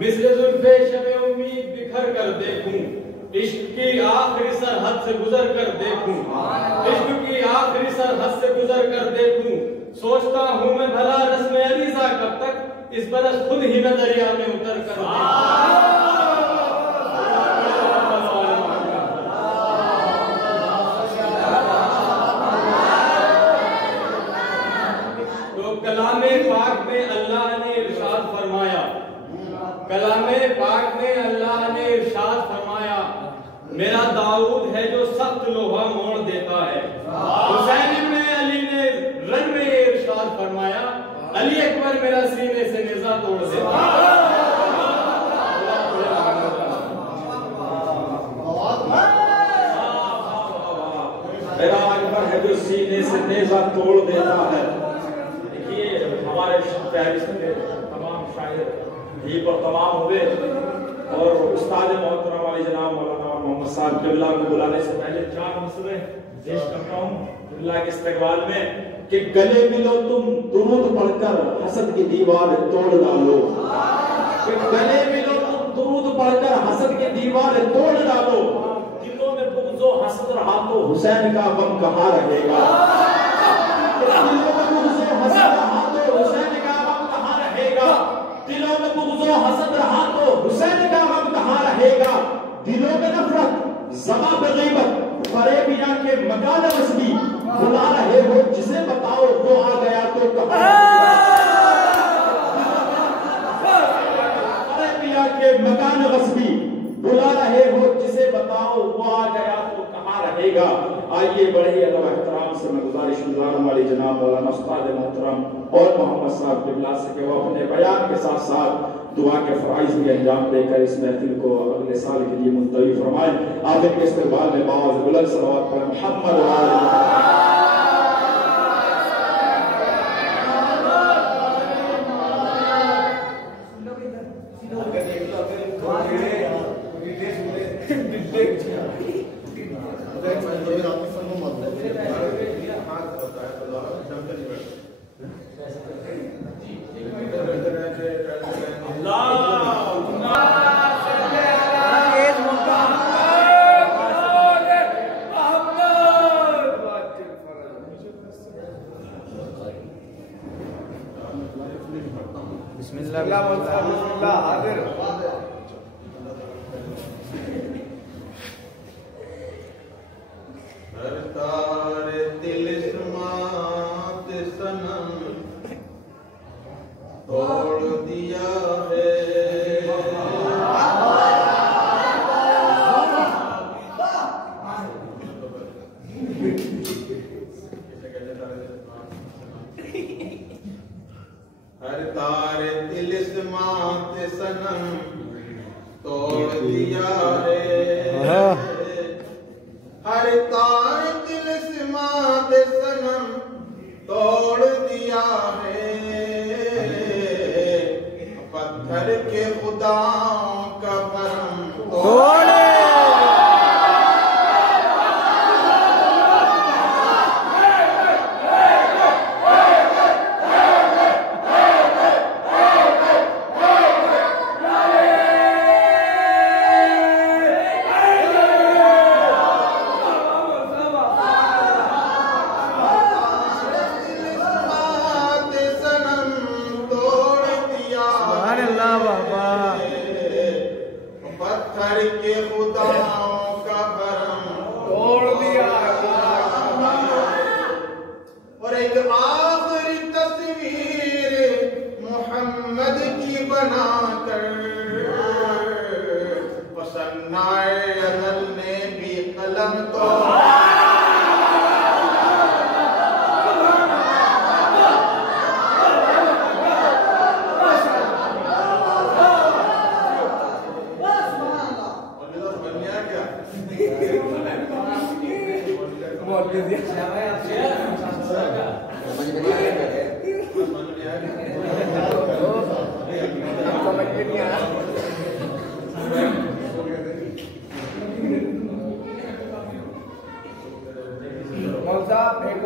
मिस्ले जुल्फे शबे उम्मीद बिखर कर देखूं, इश्क की आखिरी सरहद से गुजर कर देखूं, इश्क की आखिरी सरहद से गुजर कर देखूं, सोचता हूँ मैं भला रस्म अरीज़ा कब तक इस बरस खुद ही न दरिया में उतर कर तो कलामे पाक में अल्लाह ने इरशाद फरमाया, कलामे पाक में अल्लाह ने इरशाद फरमाया, मेरा दाऊद है जो सख्त लोहा मोड़ देता है। हुसैन में अली ने रन में इरशाद फरमाया, अली अकबर मेरा सीने से नेज़ा तोड़ देता है। मेरा अकबर है जो सीने से नेज़ा तोड़ देता है। देखिए हमारे फहरिस्त में तमाम शायर भी पर तमाम हुए और उस्ताद मोहतरम वाले जनाब मौलाना मोहम्मद साहब किबला को बुलाने से पहले 4 मसले पेश करता हूँ किबला के इस्तकबाल में कि गले मिलो तुम दुरूद पढ़कर हसद की दीवार तोड़ डालो, कि गले मिलो तुम दुरूद पढ़कर हसद की दीवार तोड़ डालो, दिलों में बुग़्ज़ो हसद रहा तो हुसैन का गम कहाँ रहेगा, दिलों में बुग़्ज़ो हसद रहा तो हुसैन का गम कहाँ रहेगा, दिलों में बुग़्ज़ो हसद रहा तो हुसैन का गम कहाँ रहेगा, दिलों में नफरत ज़मा बग़ीबत फरेबिया के मकान वस्बी बुला रहे हो जिसे बताओ वो आ गया तो फरेबिया के मकान वस्बी बुला रहे हो जिसे बताओ वो आ गया तो कहाँ रहेगा। आइए बड़े अदब एहतराम से मैं गुजारिश गुजारने वाली जनाब मौलाना उस्ताद मोहतरम और मोहम्मद साहब किबला से कि वो अपने बयान के साथ साथ दुआ के फराइज भी अंजाम देकर इस महफिल को अगले साल के लिए मुंतवी फरमाएं। आखिर के इस्तेमाल में बाज़ बुलंद सलावत पर मोहम्मद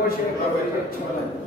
वो शेर का बेटा अच्छा बना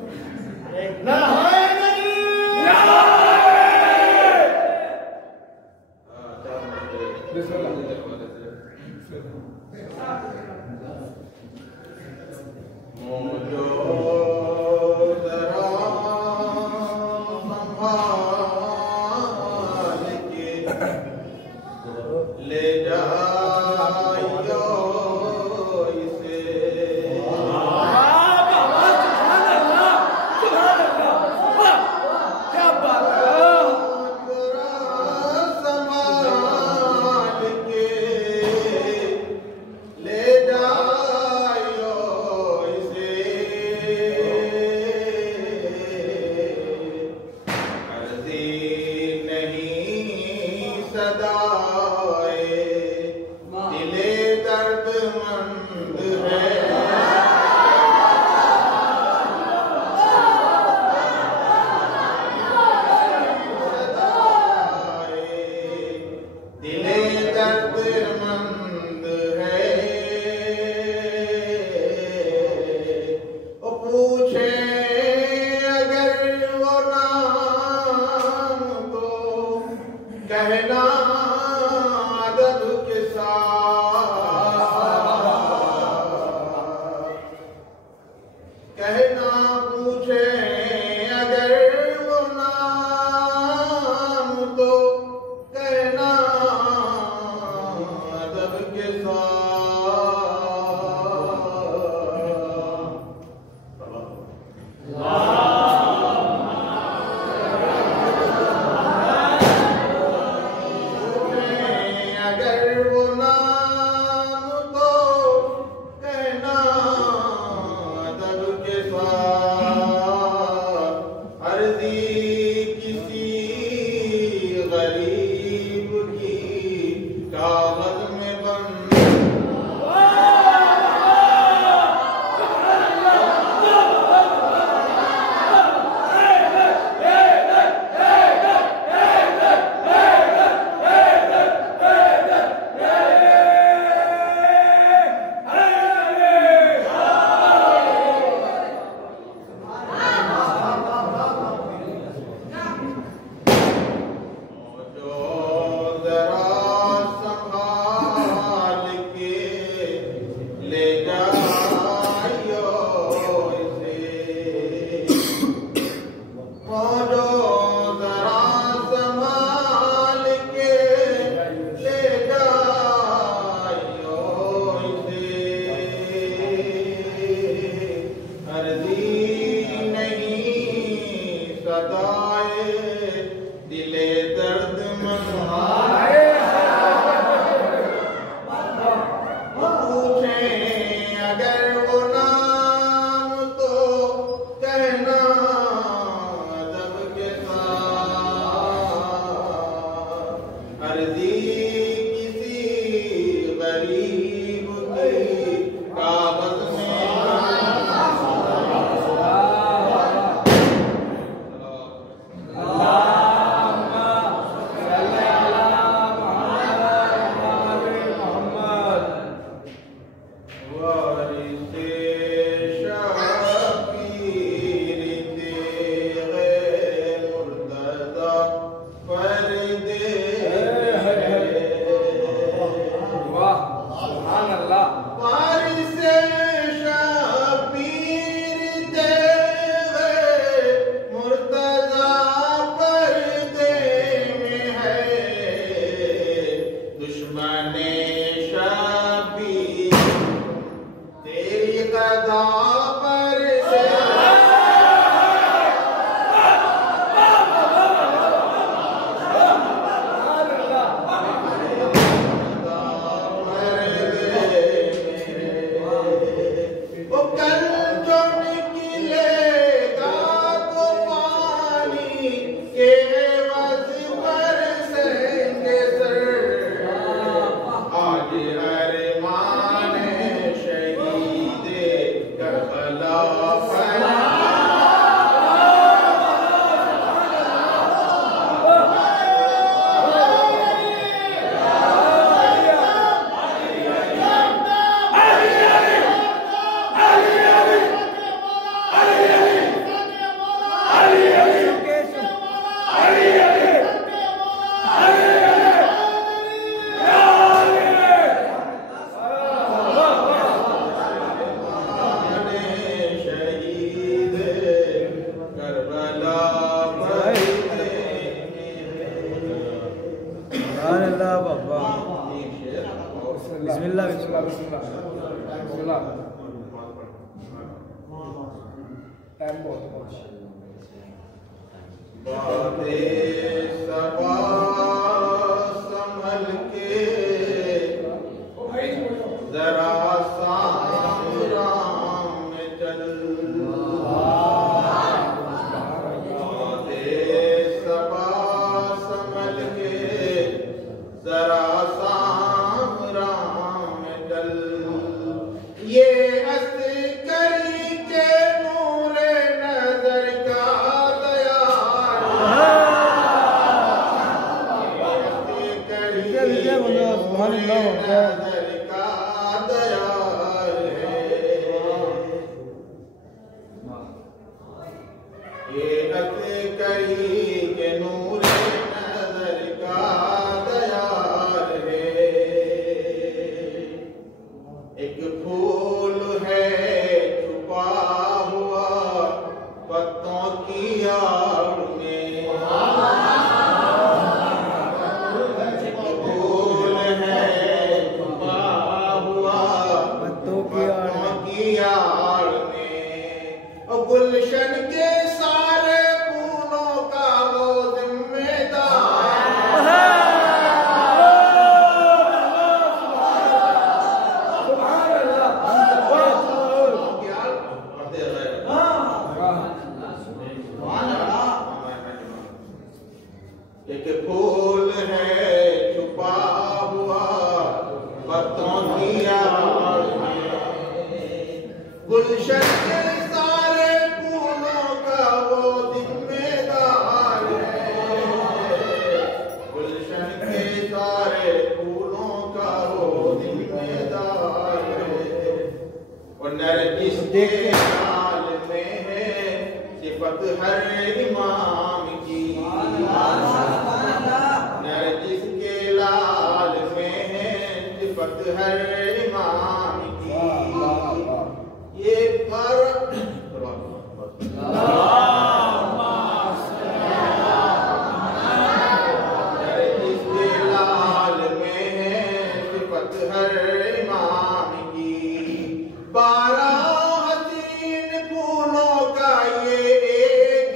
बिस्मिल्लाह बिस्मिल्लाह बिस्मिल्लाह बिस्मिल्लाह। टाइम बहुत संभल के जरा साम में चल, सबा संभल के जरा साम में चल, ये अस्करी के नूरे नजर का नजर का दयाल है, ये अस्करी के नूरे नजर का दयाल है। एक फूल है छुपा हुआ पत्तों की आड़ में, गुलशन के सारे फूलों का वो जिम्मेदार, एक फूल है छुपा हुआ पत्तों की आड़ में, गुलशन के सारे फूलों का वो जिम्मेदार है, गुलशन के सारे फूलों का वो जिम्मेदार है। और नरगिस के लाल में है सिफत हर इमाम की, नरगिस के लाल में है सिफत हर इमाम की, ये इसके लाल में है सिफत हर इमाम की, 12 हसीन फूलों का ये एक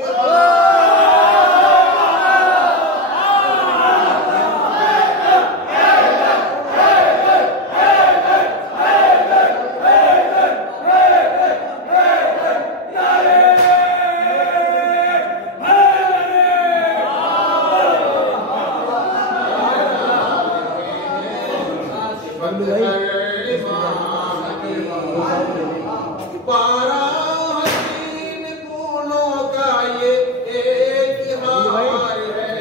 हसीन फूलों का ये एक हार है,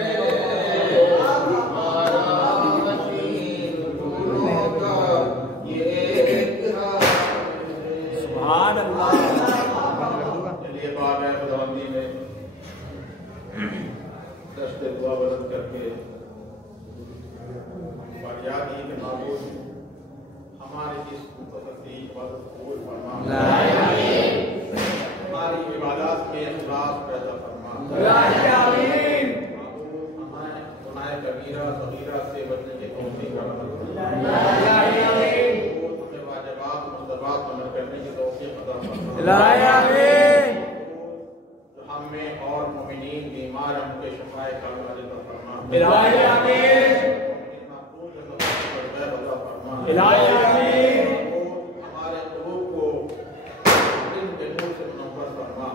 12 हसीन फूलों का ये एक हार है। सुभान अल्लाह। चलिए बात है खुदावंदी में दस्ते दुआ बुलंद करके फरियाद ही के माबूद हमारे इस मुतसद्दी इबादत कबूल फरमा, हमारी इबादत में इखलास पैदा फरमा, आमीन। हमारे गुनाह कबीरा सगीरा से बचने की तौफीक अता फरमा, आमीन। हमें वाजिबात मुस्तहबात अमल करने की तौफीक अता फरमा, आमीन। जो हम में और मुमिनीन बीमार हैं उनके शिफाए कामिल अता फरमा, आमीन। हमारे लोगों को इनके नूर से मुनव्वर फरमा,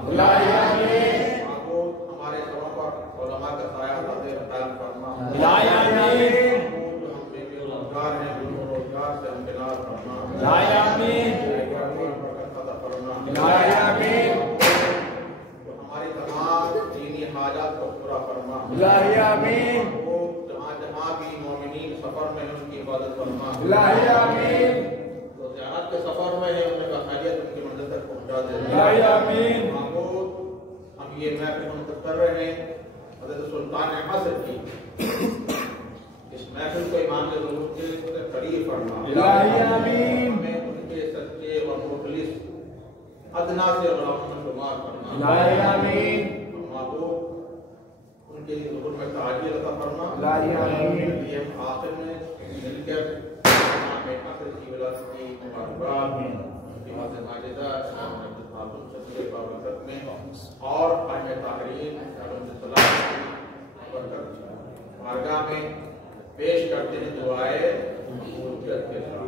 हमारे सरों पर उलमा का साया नाज़िल फरमा, जो हम बेरोजगार हैं रोजगार से हमकिनार फरमा, जो हमारी तमाम दीनी हाजात को पूरा फरमा, जहाँ भी मोमिनीन सफर में उनकी इबादत फरमा, तो ज़ियारत के सफर में है उनका खैरियत उनकी मंजिल तक पहुँचा दे, हम ये महफिल मुनक़िद कर रहे हैं हज़रत सुल्तान मसर की, इस महफिल को इमाम के ज़रूर के करीब फरमा, हमें उनके सच्चे और मुखलिस अदना से शुमार फरमा, उनके ज़रूर में ताजिल अता फरमा, ये आखिर में मिलकर हैं दुआएं मूर्तियत के साथ।